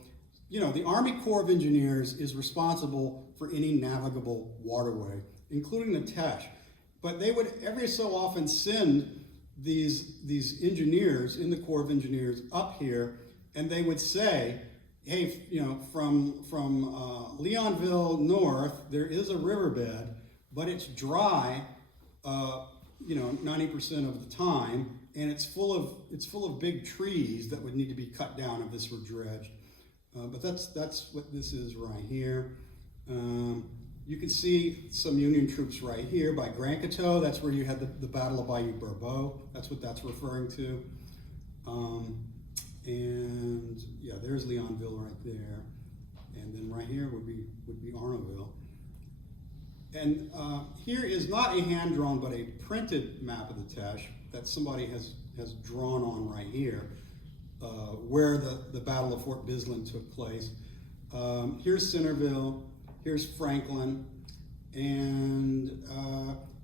you know, the Army Corps of Engineers is responsible for any navigable waterway, including the Teche. But they would every so often send these engineers in the Corps of Engineers up here, and they would say, hey, you know, from Leonville north, there is a riverbed, but it's dry, you know, 90% of the time, and it's full of big trees that would need to be cut down if this were dredged. But that's what this is right here. You can see some Union troops right here by Grand Coteau. That's where you had the Battle of Bayou Bourbeau. That's what that's referring to. And yeah, there's Leonville right there. And then right here would be Arnaudville. And here is not a hand-drawn, but a printed map of the Teche that somebody has drawn on right here, where the Battle of Fort Bisland took place. Here's Centerville, here's Franklin, and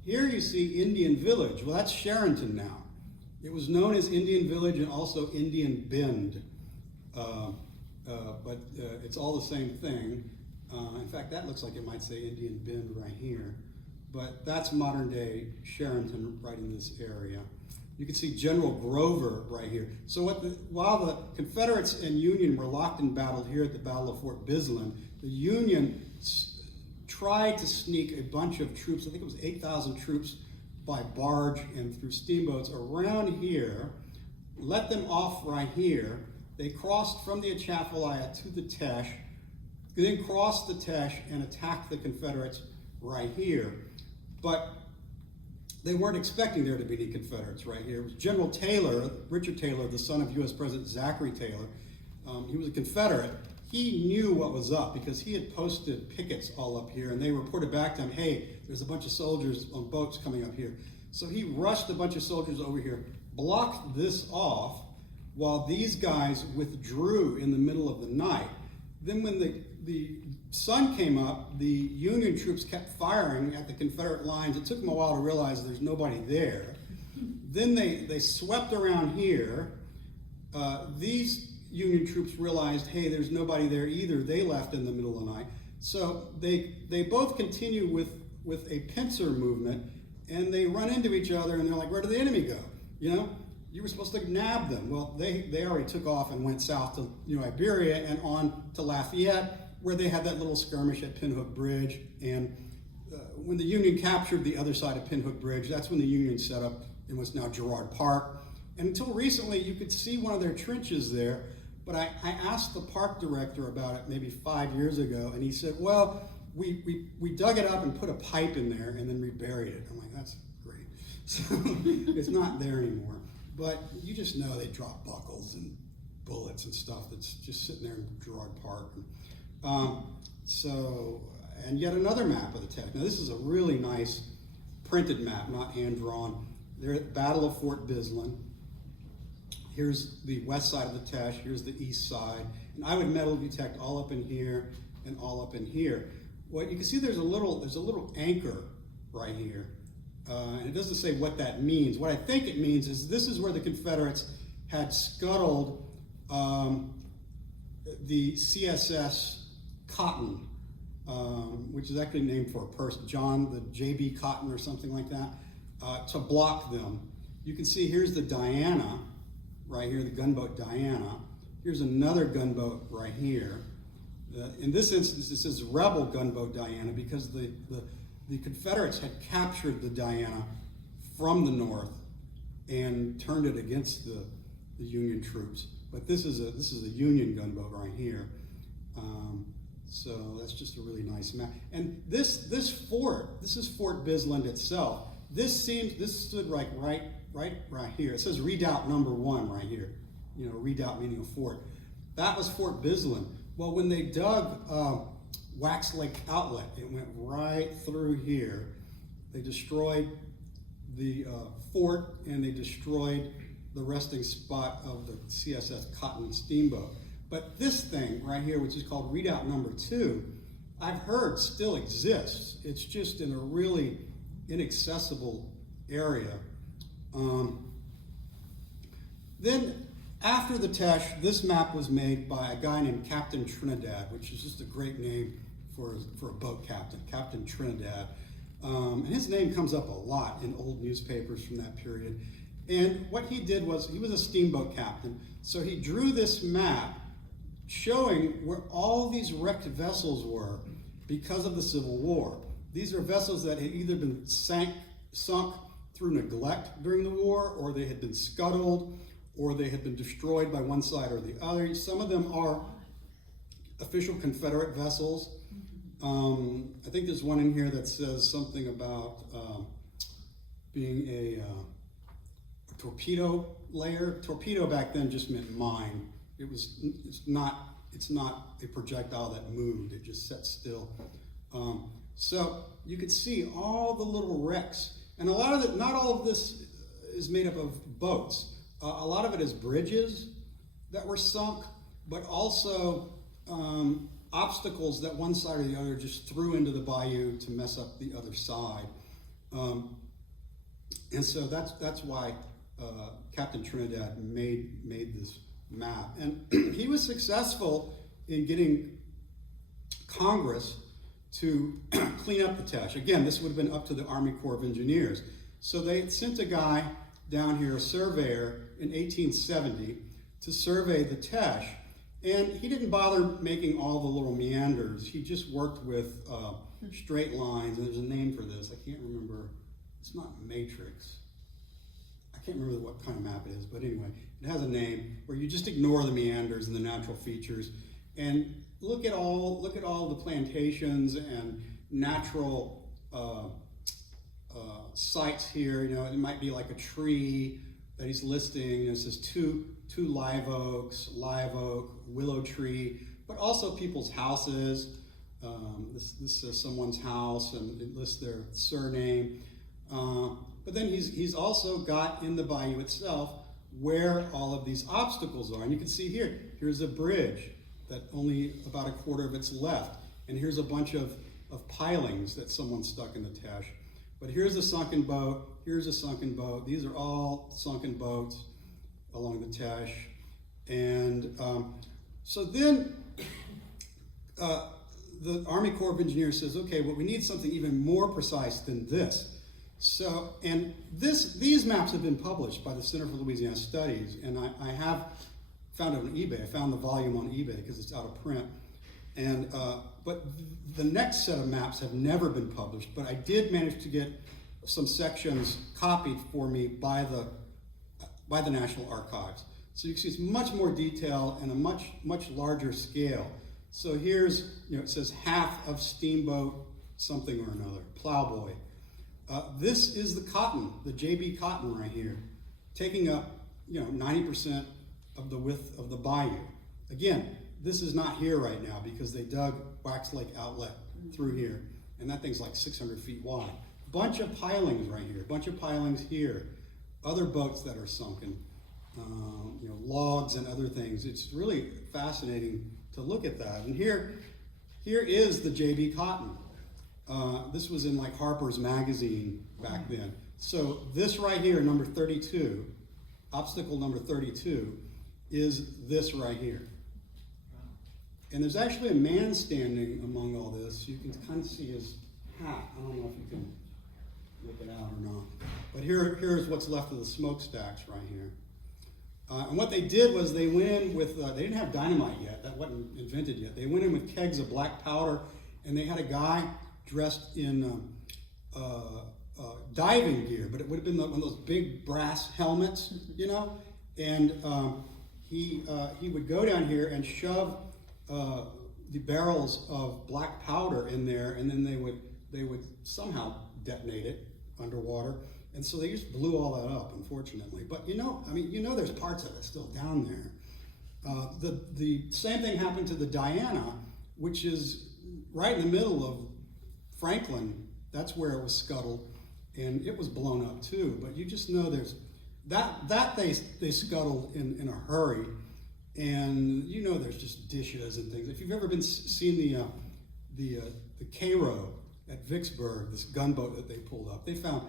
here you see Indian Village. Well, that's Sharonton now. It was known as Indian Village and also Indian Bend, but it's all the same thing. In fact, that looks like it might say Indian Bend right here, but that's modern day Sharonton right in this area. You can see General Grover right here. So while the Confederates and Union were locked in battle here at the Battle of Fort Bisland, the Union tried to sneak a bunch of troops, I think it was 8,000 troops, by barge and through steamboats around here, let them off right here. They crossed from the Atchafalaya to the Teche, then crossed the Teche and attacked the Confederates right here. But they weren't expecting there to be any Confederates right here. It was General Taylor, Richard Taylor, the son of U.S. President Zachary Taylor. He was a Confederate. He knew what was up because he had posted pickets all up here, and they reported back to him, hey, there's a bunch of soldiers on boats coming up here. So he rushed a bunch of soldiers over here, blocked this off, while these guys withdrew in the middle of the night. Then when the sun came up, the Union troops kept firing at the Confederate lines. It took them a while to realize there's nobody there. Then they swept around here. These Union troops realized, hey, there's nobody there either. They left in the middle of the night. So they both continue with a pincer movement, and they run into each other, and they're like, where did the enemy go? You know, you were supposed to nab them. Well, they already took off and went south to New Iberia and on to Lafayette, where they had that little skirmish at Pinhook Bridge. And when the Union captured the other side of Pinhook Bridge, that's when the Union set up in what's now Girard Park. And until recently, you could see one of their trenches there. But I asked the park director about it maybe 5 years ago, and he said, well, we dug it up and put a pipe in there and then reburied it. I'm like, that's great. So it's not there anymore. But you just know they drop buckles and bullets and stuff that's just sitting there in Girard Park. And yet another map of the Teche. Now this is a really nice printed map, not hand-drawn. They're at Battle of Fort Bisland. Here's the west side of the Teche, here's the east side. And I would metal detect all up in here and all up in here. Well, you can see there's a little anchor right here. And it doesn't say what that means. What I think it means is this is where the Confederates had scuttled the CSS Cotton, which is actually named for a person, John the J.B. Cotton or something like that, to block them. You can see here's the Diana, right here, the gunboat Diana. Here's another gunboat right here. In this instance, this is rebel gunboat Diana because the Confederates had captured the Diana from the north and turned it against the Union troops. But this is a Union gunboat right here. So that's just a really nice map. And this fort, this is Fort Bisland itself. this stood like right here. It says redoubt number 1 right here. You know, redoubt meaning a fort. That was Fort Bisland. Well, when they dug Wax Lake Outlet, it went right through here. They destroyed the fort, and they destroyed the resting spot of the CSS Cotton steamboat. But this thing right here, which is called redoubt number 2, I've heard still exists. It's just in a really inaccessible area. Then after the Teche, this map was made by a guy named Captain Trinidad, which is just a great name for a boat captain, Captain Trinidad. And his name comes up a lot in old newspapers from that period. And what he did was, he was a steamboat captain, so he drew this map showing where all these wrecked vessels were because of the Civil War. These are vessels that had either been sunk through neglect during the war, or they had been scuttled, or they had been destroyed by one side or the other. Some of them are official Confederate vessels. I think there's one in here that says something about being a torpedo layer. Torpedo back then just meant mine. It's not a projectile that moved, it just sat still. So you could see all the little wrecks. And a lot of it, not all of this is made up of boats. A lot of it is bridges that were sunk, but also obstacles that one side or the other just threw into the bayou to mess up the other side. And so that's why Captain Trinidad made this map. And he was successful in getting Congress to clean up the Teche. Again, this would have been up to the Army Corps of Engineers. So they sent a guy down here, a surveyor, in 1870 to survey the Teche. And he didn't bother making all the little meanders. He just worked with straight lines, and there's a name for this. I can't remember. It's not matrix. I can't remember what kind of map it is, but anyway, it has a name where you just ignore the meanders and the natural features, and look at all the plantations and natural sites here. You know, it might be like a tree that he's listing. It says two live oaks, live oak, willow tree, but also people's houses. This says someone's house, and it lists their surname. But then he's also got in the bayou itself where all of these obstacles are. And you can see here's a bridge that only about a quarter of it's left. And here's a bunch of pilings that someone stuck in the Teche. But here's a sunken boat, here's a sunken boat. These are all sunken boats along the Teche. And so then the Army Corps of Engineers says, okay, well, we need something even more precise than this. So, and these maps have been published by the Center for Louisiana Studies, and I have found it on eBay. I found the volume on eBay because it's out of print. And but the next set of maps have never been published, but I did manage to get some sections copied for me by the National Archives. So you can see it's much more detail and a much larger scale. So here's, it says half of steamboat something or another, plowboy. This is the cotton, the JB cotton right here, taking up 90% of the width of the bayou. Again, this is not here right now because they dug Wax Lake Outlet through here, and that thing's like 600 feet wide. Bunch of pilings right here, bunch of pilings here, other boats that are sunken, logs and other things. It's really fascinating to look at that. And here is the JB cotton. This was in like Harper's Magazine back then. So this right here, number 32, obstacle number 32, is this right here. And there's actually a man standing among all this. You can kind of see his hat. I don't know if you can look it out or not. But here's what's left of the smokestacks right here. And what they did was they went in with, they didn't have dynamite yet. That wasn't invented yet. They went in with kegs of black powder, and they had a guy dressed in diving gear, but it would have been one of those big brass helmets, and he would go down here and shove the barrels of black powder in there, and then they would somehow detonate it, underwater. And so they just blew all that up, unfortunately. But there's parts of it still down there. The same thing happened to the Diana, which is right in the middle of Franklin. That's where it was scuttled, and it was blown up too. But you just know there's that they scuttled in a hurry, and there's just dishes and things. If you've ever seen the Cairo at Vicksburg, this gunboat that they pulled up, they found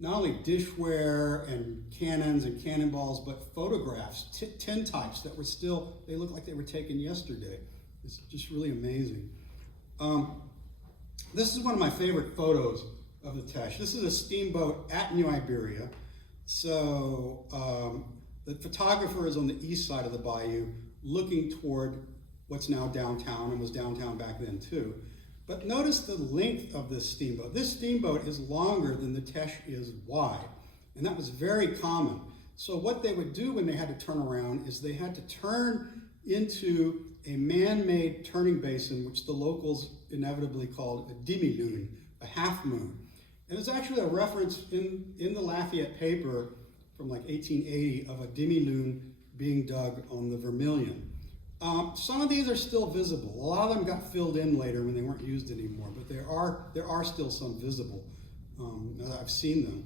not only dishware and cannons and cannonballs, but photographs, tin types that were still, they looked like they were taken yesterday. It's just really amazing. This is one of my favorite photos of the Teche. This is a steamboat at New Iberia. So the photographer is on the east side of the bayou, looking toward what's now downtown, and was downtown back then too. But notice the length of this steamboat. This steamboat is longer than the Teche is wide, and that was very common. So what they would do when they had to turn around is they had to turn into a man-made turning basin, which the locals inevitably called a demi-lune, a half moon. And there's actually a reference in the Lafayette paper from like 1880 of a demi-lune being dug on the Vermilion. Some of these are still visible. A lot of them got filled in later when they weren't used anymore, but there are still some visible. I've seen them.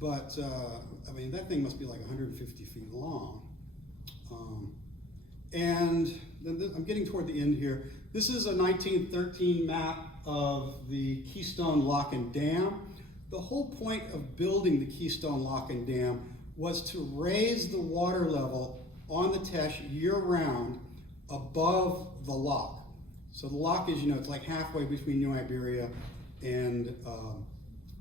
That thing must be like 150 feet long. And then I'm getting toward the end here. This is a 1913 map of the Keystone Lock and Dam. The whole point of building the Keystone Lock and Dam was to raise the water level on the Teche year-round above the lock. So the lock is, it's like halfway between New Iberia and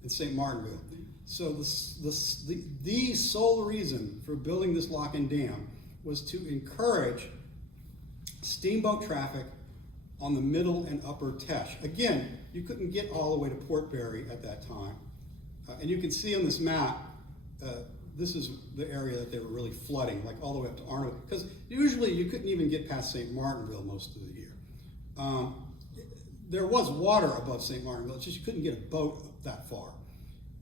St. Martinville. So the sole reason for building this lock and dam was to encourage steamboat traffic on the middle and upper Teche. Again, you couldn't get all the way to Port Barry at that time. And you can see on this map, this is the area that they were really flooding, like all the way up to Arnold, because usually you couldn't even get past St. Martinville most of the year. There was water above St. Martinville, it's just you couldn't get a boat that far.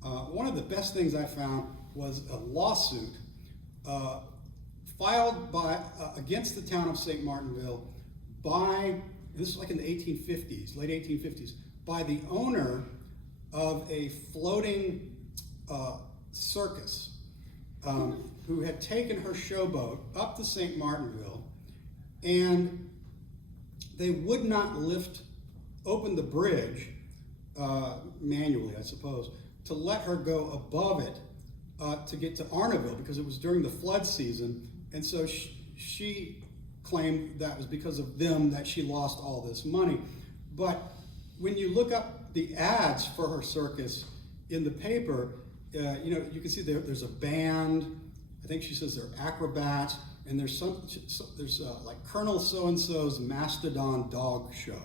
One of the best things I found was a lawsuit filed against the town of St. Martinville by, this is like in the 1850s, late 1850s, by the owner of a floating circus who had taken her showboat up to St. Martinville, and they would not open the bridge manually, I suppose, to let her go above it to get to Arnaville, because it was during the flood season, and so she claimed that was because of them that she lost all this money. But when you look up the ads for her circus in the paper, you can see there's a band. I think she says they're acrobats, and there's like Colonel So-and-so's Mastodon Dog Show,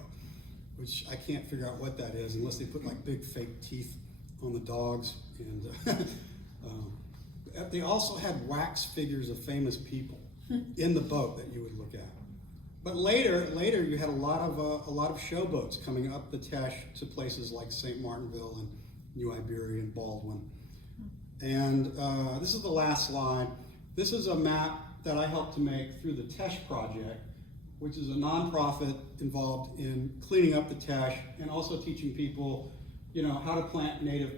which I can't figure out what that is unless they put like big fake teeth on the dogs. And they also had wax figures of famous people in the boat that you would look at. But later you had a lot of showboats coming up the Teche to places like St. Martinville and New Iberia and Baldwin. And this is the last slide. This is a map that I helped to make through the Teche Project, which is a nonprofit involved in cleaning up the Teche and also teaching people, how to plant native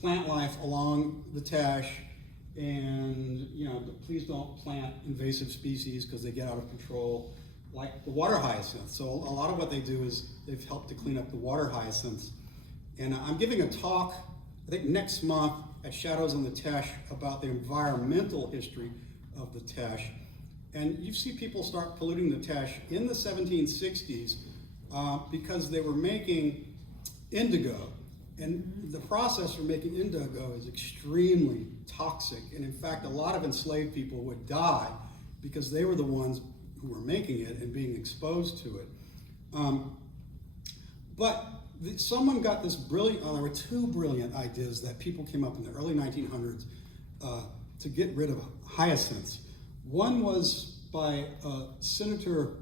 plant life along the Teche, and please don't plant invasive species because they get out of control, like the water hyacinth. So a lot of what they do is they've helped to clean up the water hyacinths. And I'm giving a talk, I think next month, at Shadows on the Teche about the environmental history of the Teche. And you see people start polluting the Teche in the 1760s because they were making indigo. And the process for making indigo is extremely toxic. And in fact, a lot of enslaved people would die because they were the ones who were making it and being exposed to it. Someone got this brilliant, there were two brilliant ideas that people came up in the early 1900s to get rid of hyacinths. One was by Senator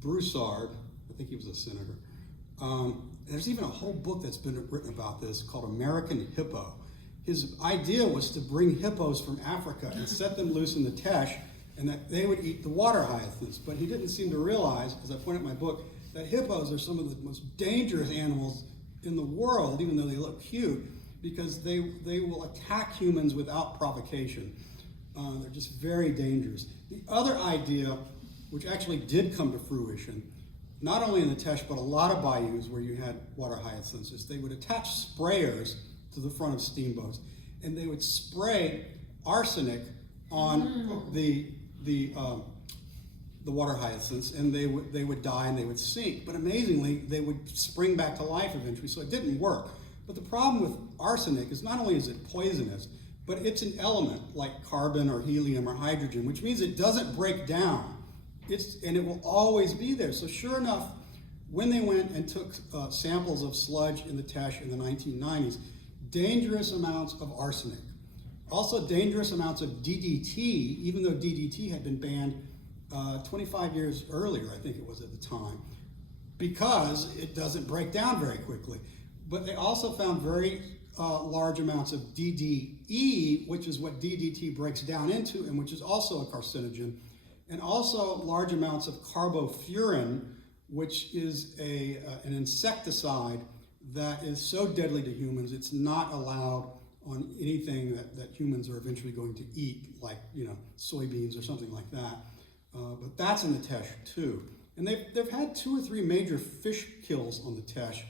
Broussard, I think he was a senator, there's even a whole book that's been written about this called American Hippo. His idea was to bring hippos from Africa and set them loose in the Teche, and that they would eat the water hyacinths. But he didn't seem to realize, as I point out in my book, that hippos are some of the most dangerous animals in the world, even though they look cute, because they will attack humans without provocation. They're just very dangerous. The other idea, which actually did come to fruition, not only in the Teche, but a lot of bayous where you had water hyacinths, is they would attach sprayers to the front of steamboats, and they would spray arsenic on the water hyacinths, and they would die and they would sink. But amazingly, they would spring back to life eventually, so it didn't work. But the problem with arsenic is not only is it poisonous, but it's an element like carbon or helium or hydrogen, which means it doesn't break down. And it will always be there. So sure enough, when they went and took samples of sludge in the Teche in the 1990s, dangerous amounts of arsenic. Also dangerous amounts of DDT, even though DDT had been banned 25 years earlier, I think it was at the time, because it doesn't break down very quickly. But they also found very large amounts of DDE, which is what DDT breaks down into, and which is also a carcinogen, and also large amounts of carbofuran, which is an insecticide that is so deadly to humans, it's not allowed on anything that humans are eventually going to eat, like soybeans or something like that. But that's in the Teche too. And they've had 2 or 3 major fish kills on the Teche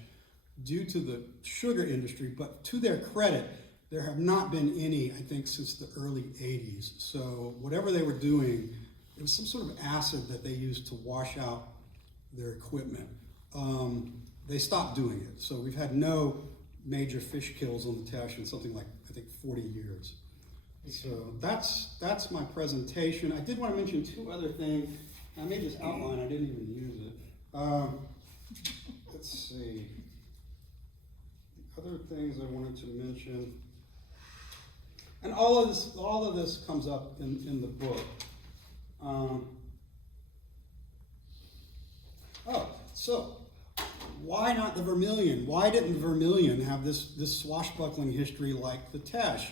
due to the sugar industry, but to their credit, there have not been any, I think, since the early 80s. So whatever they were doing, it was some sort of acid that they used to wash out their equipment. They stopped doing it. So we've had no major fish kills on the Teche in something like, I think, 40 years. So that's my presentation. I did want to mention 2 other things. I made this outline, I didn't even use it. Let's see. The other things I wanted to mention, and all of this comes up in the book. So why not the Vermilion? Why didn't the Vermilion have this swashbuckling history like the Teche?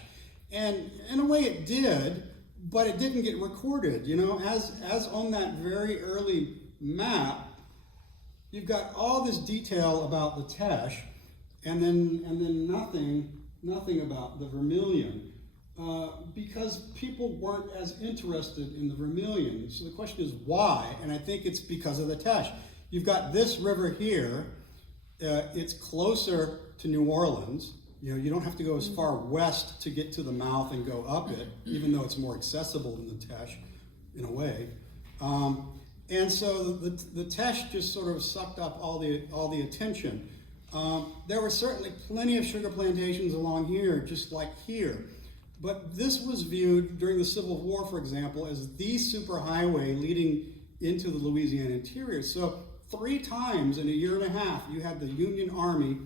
And in a way it did, but it didn't get recorded. As on that very early map, you've got all this detail about the Teche, and then nothing about the Vermilion, because people weren't as interested in the Vermilion. So the question is why, and I think it's because of the Teche. You've got this river here, it's closer to New Orleans. You don't have to go as far west to get to the mouth and go up it, even though it's more accessible than the Teche, in a way. And so the Teche just sort of sucked up all the attention. There were certainly plenty of sugar plantations along here, just like here. But this was viewed during the Civil War, for example, as the superhighway leading into the Louisiana interior. So 3 times in a year and a half, you had the Union Army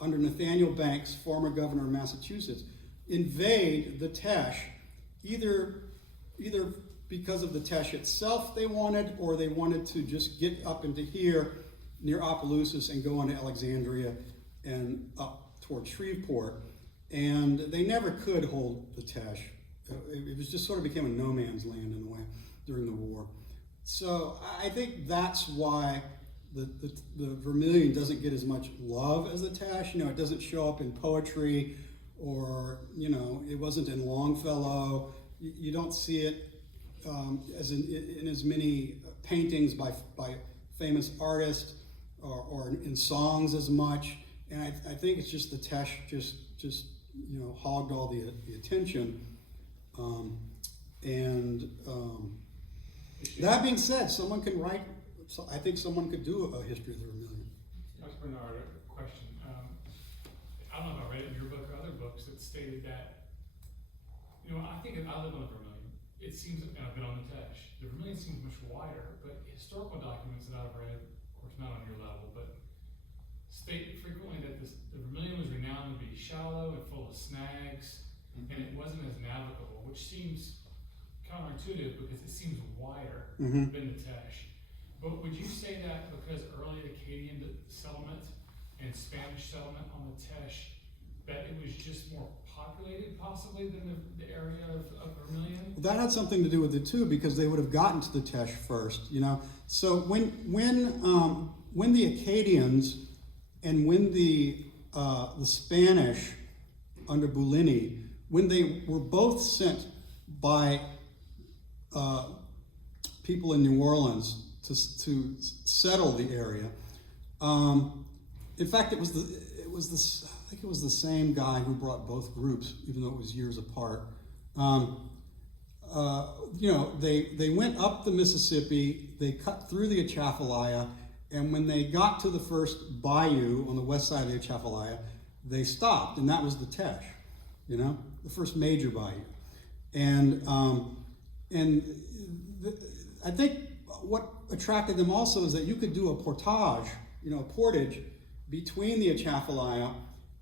under Nathaniel Banks, former governor of Massachusetts, invade the Teche, either because of the Teche itself they wanted, or they wanted to just get up into here near Opelousas and go on to Alexandria and up toward Shreveport. And they never could hold the Teche. It was just sort of became a no man's land in a way during the war. So I think that's why the Vermilion doesn't get as much love as the Teche. It doesn't show up in poetry, or it wasn't in Longfellow. You don't see it as in as many paintings by famous artists or in songs as much. And I think it's just the Teche just hogged all the attention. That being said, someone can write. So I think someone could do a history of the Vermilion. Dr. Bernard, a question. I don't know if I read it in your book or other books that stated that, I think if I live on the Vermilion, it seems, and I've been on the Teche, the Vermilion seems much wider, but historical documents that I've read, of course not on your level, but state frequently that the Vermilion was renowned to be shallow and full of snags, and it wasn't as navigable, which seems counterintuitive because it seems wider than the Teche. But would you say that because early Acadian settlement and Spanish settlement on the Teche, that it was just more populated possibly than the area of Vermilion? That had something to do with it too, because they would have gotten to the Teche first, you know. So when the Acadians and when the Spanish under Bulini, when they were both sent by people in New Orleans to settle the area, in fact, I think it was the same guy who brought both groups, even though it was years apart. You know, they went up the Mississippi, they cut through the Atchafalaya, and when they got to the first bayou on the west side of the Atchafalaya, they stopped, and that was the Teche, you know, the first major bayou. I think what attracted them also is that you could do a portage, you know, a portage between the Atchafalaya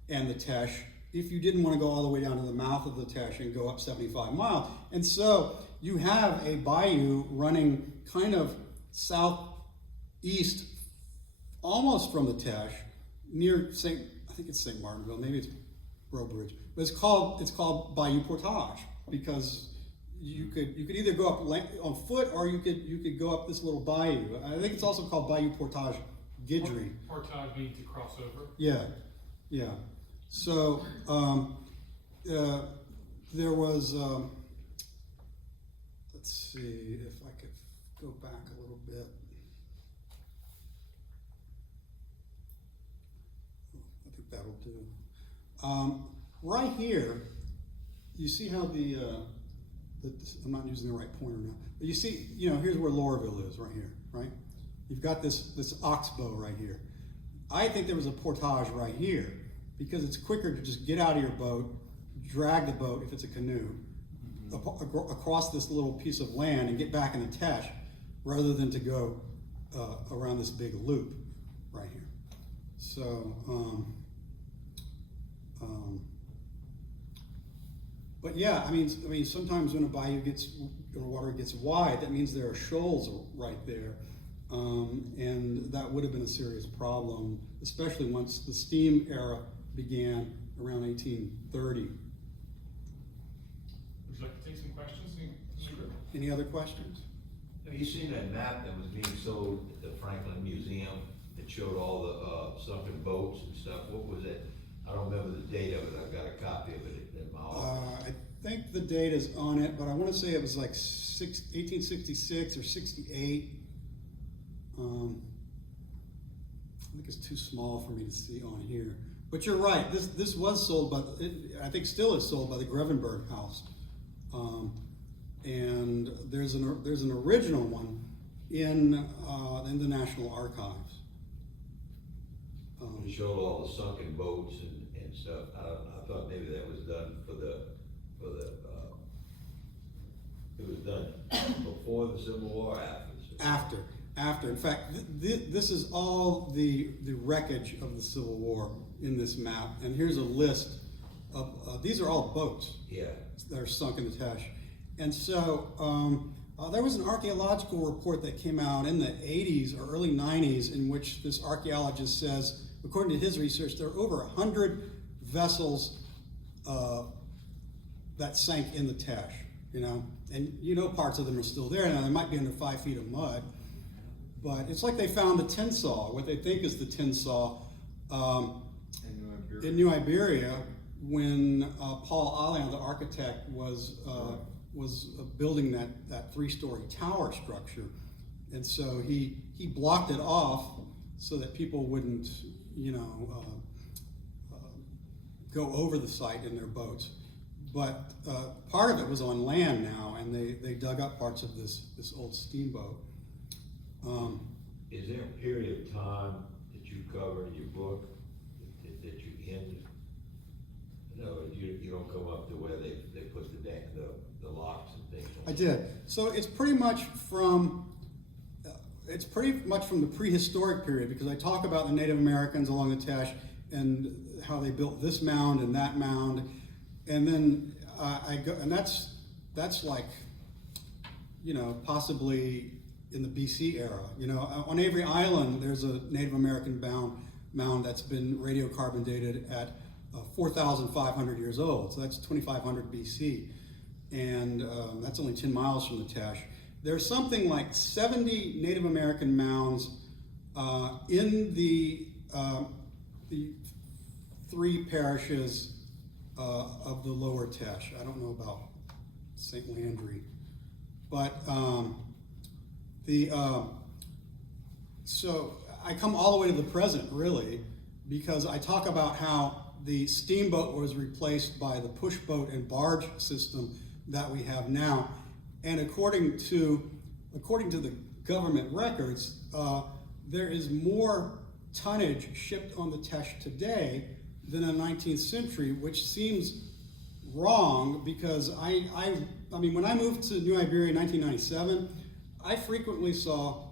and the Teche if you didn't want to go all the way down to the mouth of the Teche and go up 75 miles. And so you have a bayou running kind of southeast, almost from the Teche, near I think it's St. Martinville, maybe it's Brobridge, but it's called Bayou Portage, because you could either go up on foot or you could go up this little bayou. I think it's also called Bayou Portage Guidry. Portage means to cross over. Yeah. So there was, let's see if I could go back a little bit. I think that'll do. Right here, you see how I'm not using the right pointer now, but you see, you know, here's where Lorville is, right here, right? You've got this oxbow right here. I think there was a portage right here, because it's quicker to just get out of your boat, drag the boat, if it's a canoe, across this little piece of land and get back in the Teche, rather than to go around this big loop right here. So, but yeah, I mean, sometimes when a bayou or water gets wide, that means there are shoals right there, and that would have been a serious problem, especially once the steam era began around 1830. Would you like to take some questions? Sure. Any other questions? Have you seen that map that was being sold at the Franklin Museum that showed all the sunken boats and stuff? What was it? I don't remember the date of it. I've got a copy of it in my office. I think the date is on it, but I want to say it was like 1866 or 68. I think it's too small for me to see on here. But you're right. This was sold by, I think still is sold by the Grevenberg House, and there's an original one in the National Archives. It showed all the sunken boats and stuff. I thought maybe that was done it was done before the Civil War, after. After. In fact, this is all the wreckage of the Civil War in this map. And here's a list of, these are all boats that are sunk in the Teche. And so there was an archaeological report that came out in the 80s or early 90s in which this archaeologist says, according to his research, there are over 100 vessels that sank in the Teche, you know? And you know parts of them are still there. Now, they might be under 5 feet of mud, but it's like they found the Tinsaw, what they think is the Tinsaw, in New Iberia when Paul Allian, the architect, was building that 3-story tower structure. And so he blocked it off so that people wouldn't, you know, go over the site in their boats. But part of it was on land now, and they dug up parts of this old steamboat. Is there a period of time that you cover in your book that you end? No, you don't come up to where they put the locks and things. I did. So it's pretty much from the prehistoric period, because I talk about the Native Americans along the Teche and how they built this mound and that mound, and then I go, and that's like, you know, possibly in the BC era. You know, on Avery Island, there's a Native American mound that's been radiocarbon dated at 4,500 years old. So that's 2,500 BC. And that's only 10 miles from the Teche. There's something like 70 Native American mounds in the 3 parishes of the lower Teche. I don't know about St. Landry, but so I come all the way to the present, really, because I talk about how the steamboat was replaced by the push boat and barge system that we have now, and according to the government records, there is more tonnage shipped on the Teche today than in the 19th century, which seems wrong because I mean, when I moved to New Iberia in 1997, I frequently saw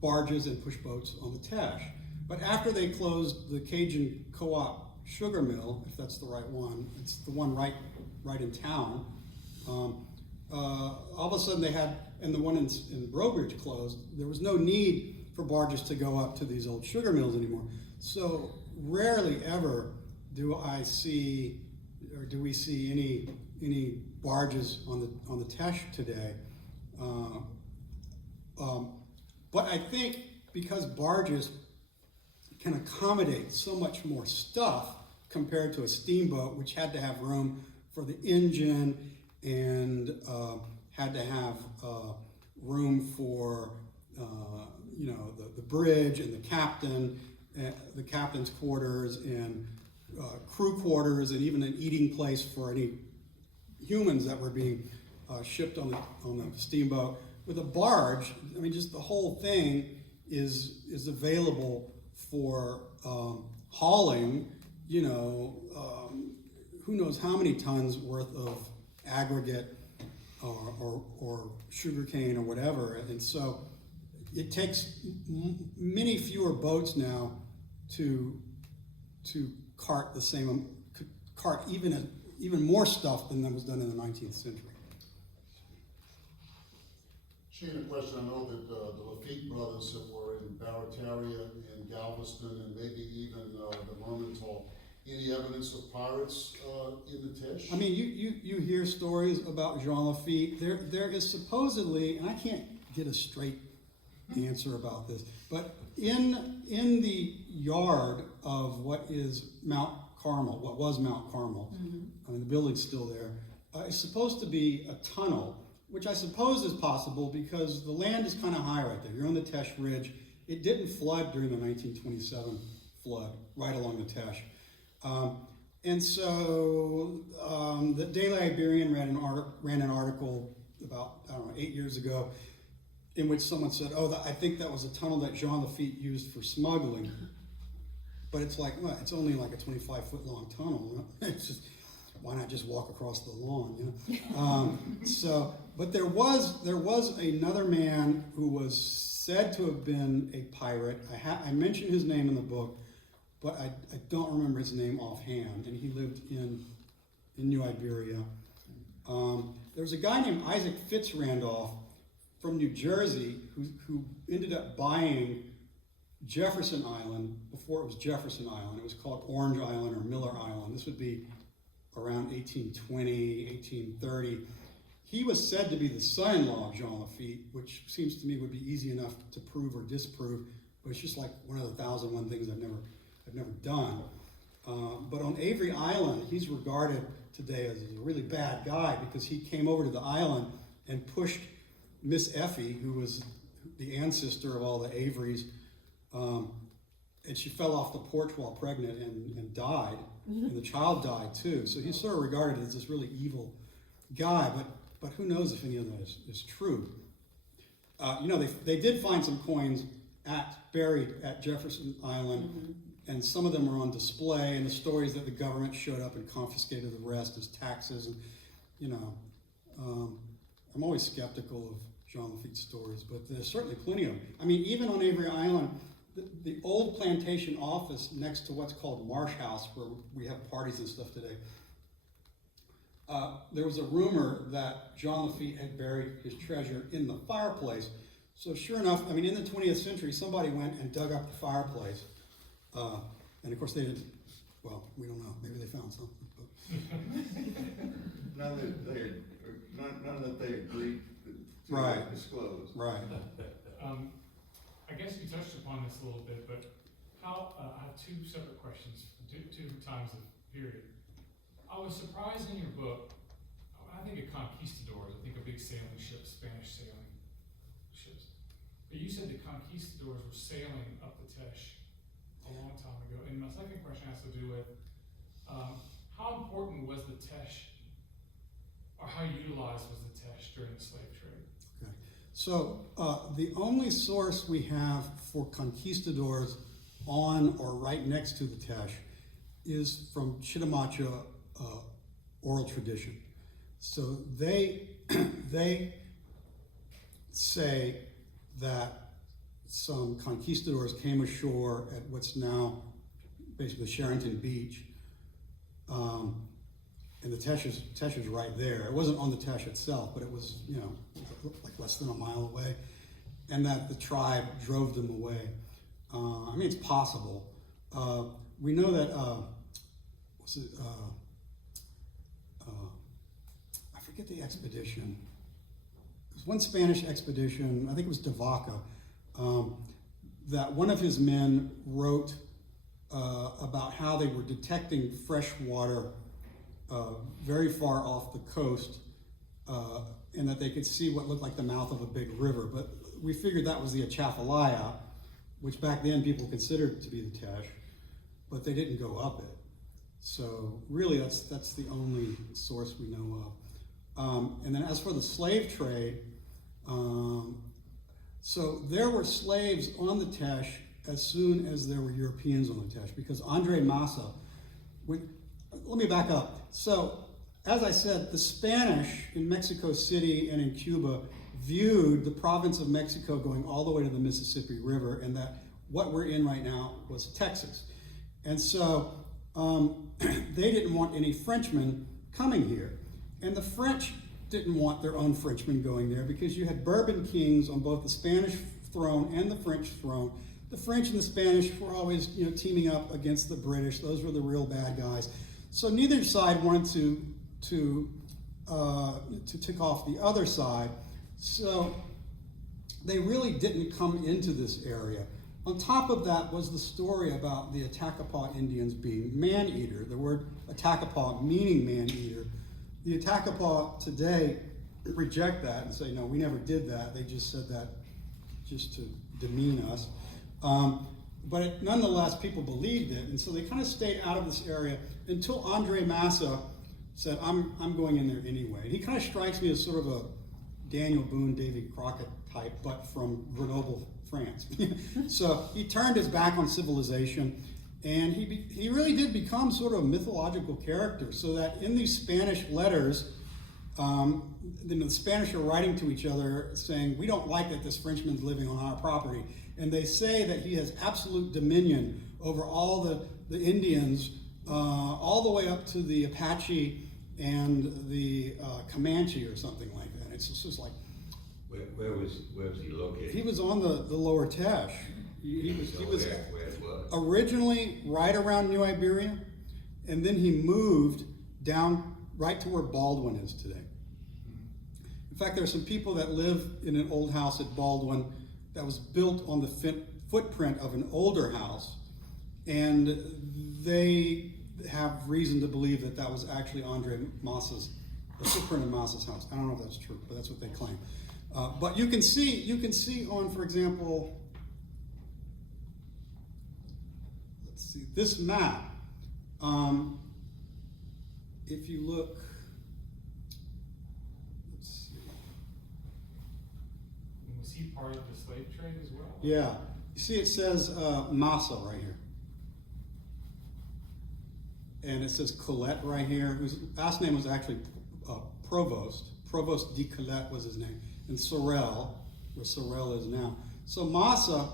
barges and push boats on the Teche. But after they closed the Cajun Co-op sugar mill, if that's the right one, it's the one right in town, all of a sudden they had, and the one in Brobridge closed, there was no need for barges to go up to these old sugar mills anymore. So rarely ever do I see, or do we see any barges on the Teche today. But I think because barges can accommodate so much more stuff compared to a steamboat, which had to have room for the engine and had to have room for the bridge and the captain's quarters and crew quarters and even an eating place for any humans that were being shipped on the steamboat. With a barge, I mean, just the whole thing is available for hauling, who knows how many tons worth of aggregate or sugarcane or whatever. And so it takes many fewer boats now to cart even more stuff than that was done in the 19th century. Shane, a question. I know that the Lafitte brothers that were in Barataria and Galveston and maybe even the Mermentau, any evidence of pirates in the Teche? I mean, you hear stories about Jean Lafitte. There is supposedly, and I can't get a straight answer about this, but in the yard of what is Mount Carmel, what was Mount Carmel, I mean, the building's still there, it's supposed to be a tunnel, which I suppose is possible because the land is kind of high right there. You're on the Teche Ridge. It didn't flood during the 1927 flood, right along the Teche. And so the Daily Iberian ran an article about, 8 years ago in which someone said, I think that was a tunnel that Jean Lafitte used for smuggling. But it's like, well, it's only like a 25-foot long tunnel. It's just, why not just walk across the lawn, but there was another man who was said to have been a pirate. I mentioned his name in the book, but I don't remember his name offhand, and he lived in New Iberia. There was a guy named Isaac Fitzrandolph from New Jersey who ended up buying Jefferson Island before it was Jefferson Island. It was called Orange Island or Miller Island. This would be around 1820, 1830. He was said to be the son-in-law of Jean Lafitte, which seems to me would be easy enough to prove or disprove, but it's just like one of the 1,001 things I've never done. But on Avery Island, he's regarded today as a really bad guy because he came over to the island and pushed Miss Effie, who was the ancestor of all the Averys, and she fell off the porch while pregnant and died, and the child died too. So he's sort of regarded as this really evil guy, but who knows if any of that is true. They did find some coins buried at Jefferson Island, and some of them are on display, and the stories that the government showed up and confiscated the rest as taxes. And I'm always skeptical of Jean Lafitte's stories, but there's certainly plenty of them. I mean, even on Avery Island, the old plantation office next to what's called Marsh House, where we have parties and stuff today, there was a rumor that Jean Lafitte had buried his treasure in the fireplace. So sure enough, I mean, in the 20th century, somebody went and dug up the fireplace, And of course they didn't, well, we don't know, maybe they found something, but. None that they agreed to Right. disclose. Right. I guess you touched upon this a little bit, but how, I have two separate questions, two times of period. I was surprised in your book, I think of conquistadors, I think of big sailing ships, Spanish sailing ships. But you said the conquistadors were sailing up the Teche a long time ago. And my second question has to do with, how important was the Teche, or how utilized was the Teche during the slave trade? Okay. So the only source we have for conquistadors on or right next to the Teche is from Chitimacha oral tradition. So they say that some conquistadors came ashore at what's now basically Sharonton Beach, and the Teche is right there. It wasn't on the Teche itself, but it was, you know, like less than a mile away, and that the tribe drove them away. I mean, it's possible. We know that, I forget the expedition. It was one Spanish expedition, I think it was de Vaca, that one of his men wrote about how they were detecting fresh water very far off the coast, and that they could see what looked like the mouth of a big river. But we figured that was the Atchafalaya, which back then people considered to be the Teche, but they didn't go up it. So really that's the only source we know of. And then as for the slave trade, so there were slaves on the Teche as soon as there were Europeans on the Teche, because Andre Massa, let me back up. So, as I said, the Spanish in Mexico City and in Cuba viewed the province of Mexico going all the way to the Mississippi River, and that what we're in right now was Texas. And so they didn't want any Frenchmen coming here. And the French didn't want their own Frenchmen going there, because you had Bourbon kings on both the Spanish throne and the French throne. The French and the Spanish were always, you know, teaming up against the British. Those were the real bad guys. So neither side wanted to tick off the other side. So they really didn't come into this area. On top of that was the story about the Attakapaw Indians being man-eater. The word Attakapaw meaning man-eater. The Attakapaw today reject that and say, no, we never did that. They just said that just to demean us. But nonetheless, people believed it, and so they kind of stayed out of this area until Andre Massa said, I'm going in there anyway. And he kind of strikes me as sort of a Daniel Boone, Davy Crockett type, but from Grenoble, France. So he turned his back on civilization, and he really did become sort of a mythological character, so that in these Spanish letters, the Spanish are writing to each other saying, we don't like that this Frenchman's living on our property. And they say that he has absolute dominion over all the Indians, all the way up to the Apache and the Comanche or something like that. It's just like... Where was he located? He was on the lower Teche. He was where it was? originally right around New Iberia, and then he moved down right to where Baldwin is today. In fact, there are some people that live in an old house at Baldwin that was built on the footprint of an older house, and they have reason to believe that that was actually Andre Massa's, the footprint of Massa's house. I don't know if that's true, but that's what they claim. But you can see on, for example, let's see, this map. If you look, let's see. Was he part of the slave trade as well? Yeah, you see it says Massa right here. And it says Colette right here, whose last name was actually Provost. Provost de Colette was his name. And Sorel, where Sorel is now. So Massa,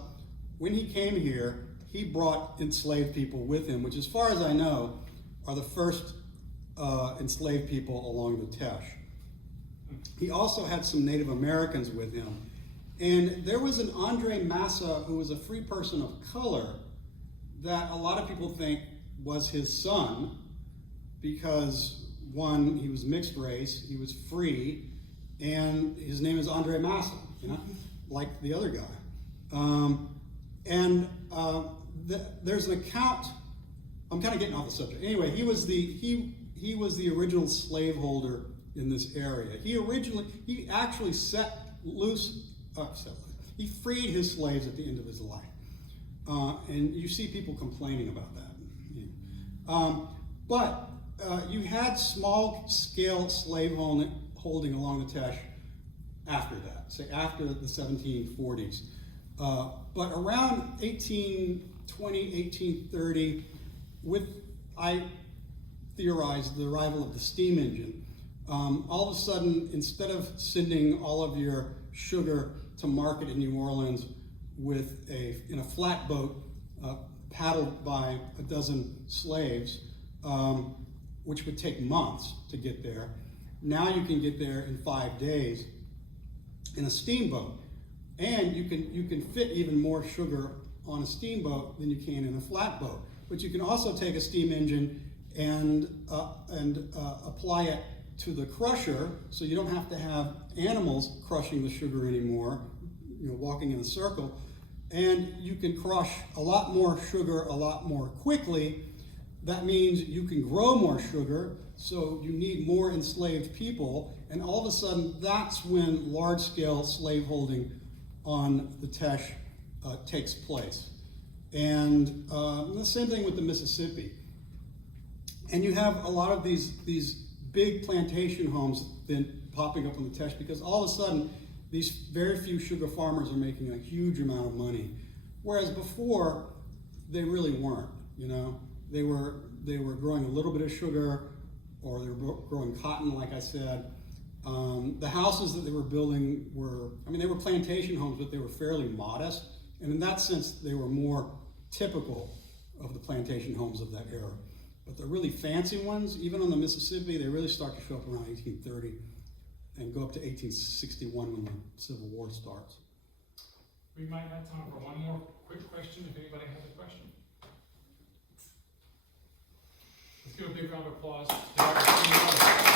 when he came here, he brought enslaved people with him, which as far as I know, are the first enslaved people along the Teche. He also had some Native Americans with him. And there was an Andre Massa who was a free person of color that a lot of people think was his son because, one, he was mixed race, he was free, and his name is Andre Massa, you know, like the other guy. There's an account. I'm kind of getting off the subject. Anyway, he was the original slaveholder in this area. He actually he freed his slaves at the end of his life. And you see people complaining about that. But you had small scale slave holding along the Teche after that, say after the 1740s. But around 1820, 1830, I theorized the arrival of the steam engine. All of a sudden, instead of sending all of your sugar to market in New Orleans in a flatboat paddled by a dozen slaves, which would take months to get there, now you can get there in 5 days in a steamboat. And you can fit even more sugar on a steamboat than you can in a flatboat. But you can also take a steam engine and apply it to the crusher, so you don't have to have animals crushing the sugar anymore, walking in a circle. And you can crush a lot more sugar a lot more quickly. That means you can grow more sugar, so you need more enslaved people. And all of a sudden, that's when large-scale slaveholding on the Teche takes place. And the same thing with the Mississippi. And you have a lot of these big plantation homes then popping up on the Teche because all of a sudden these very few sugar farmers are making a huge amount of money. Whereas before, they really weren't, They were growing a little bit of sugar, or they were growing cotton, like I said. The houses that they were building they were plantation homes, but they were fairly modest. And in that sense, they were more typical of the plantation homes of that era. But the really fancy ones, even on the Mississippi, they really start to show up around 1830 and go up to 1861 when the Civil War starts. We might have time for one more quick question if anybody has a question. Let's give a big round of applause to Dr.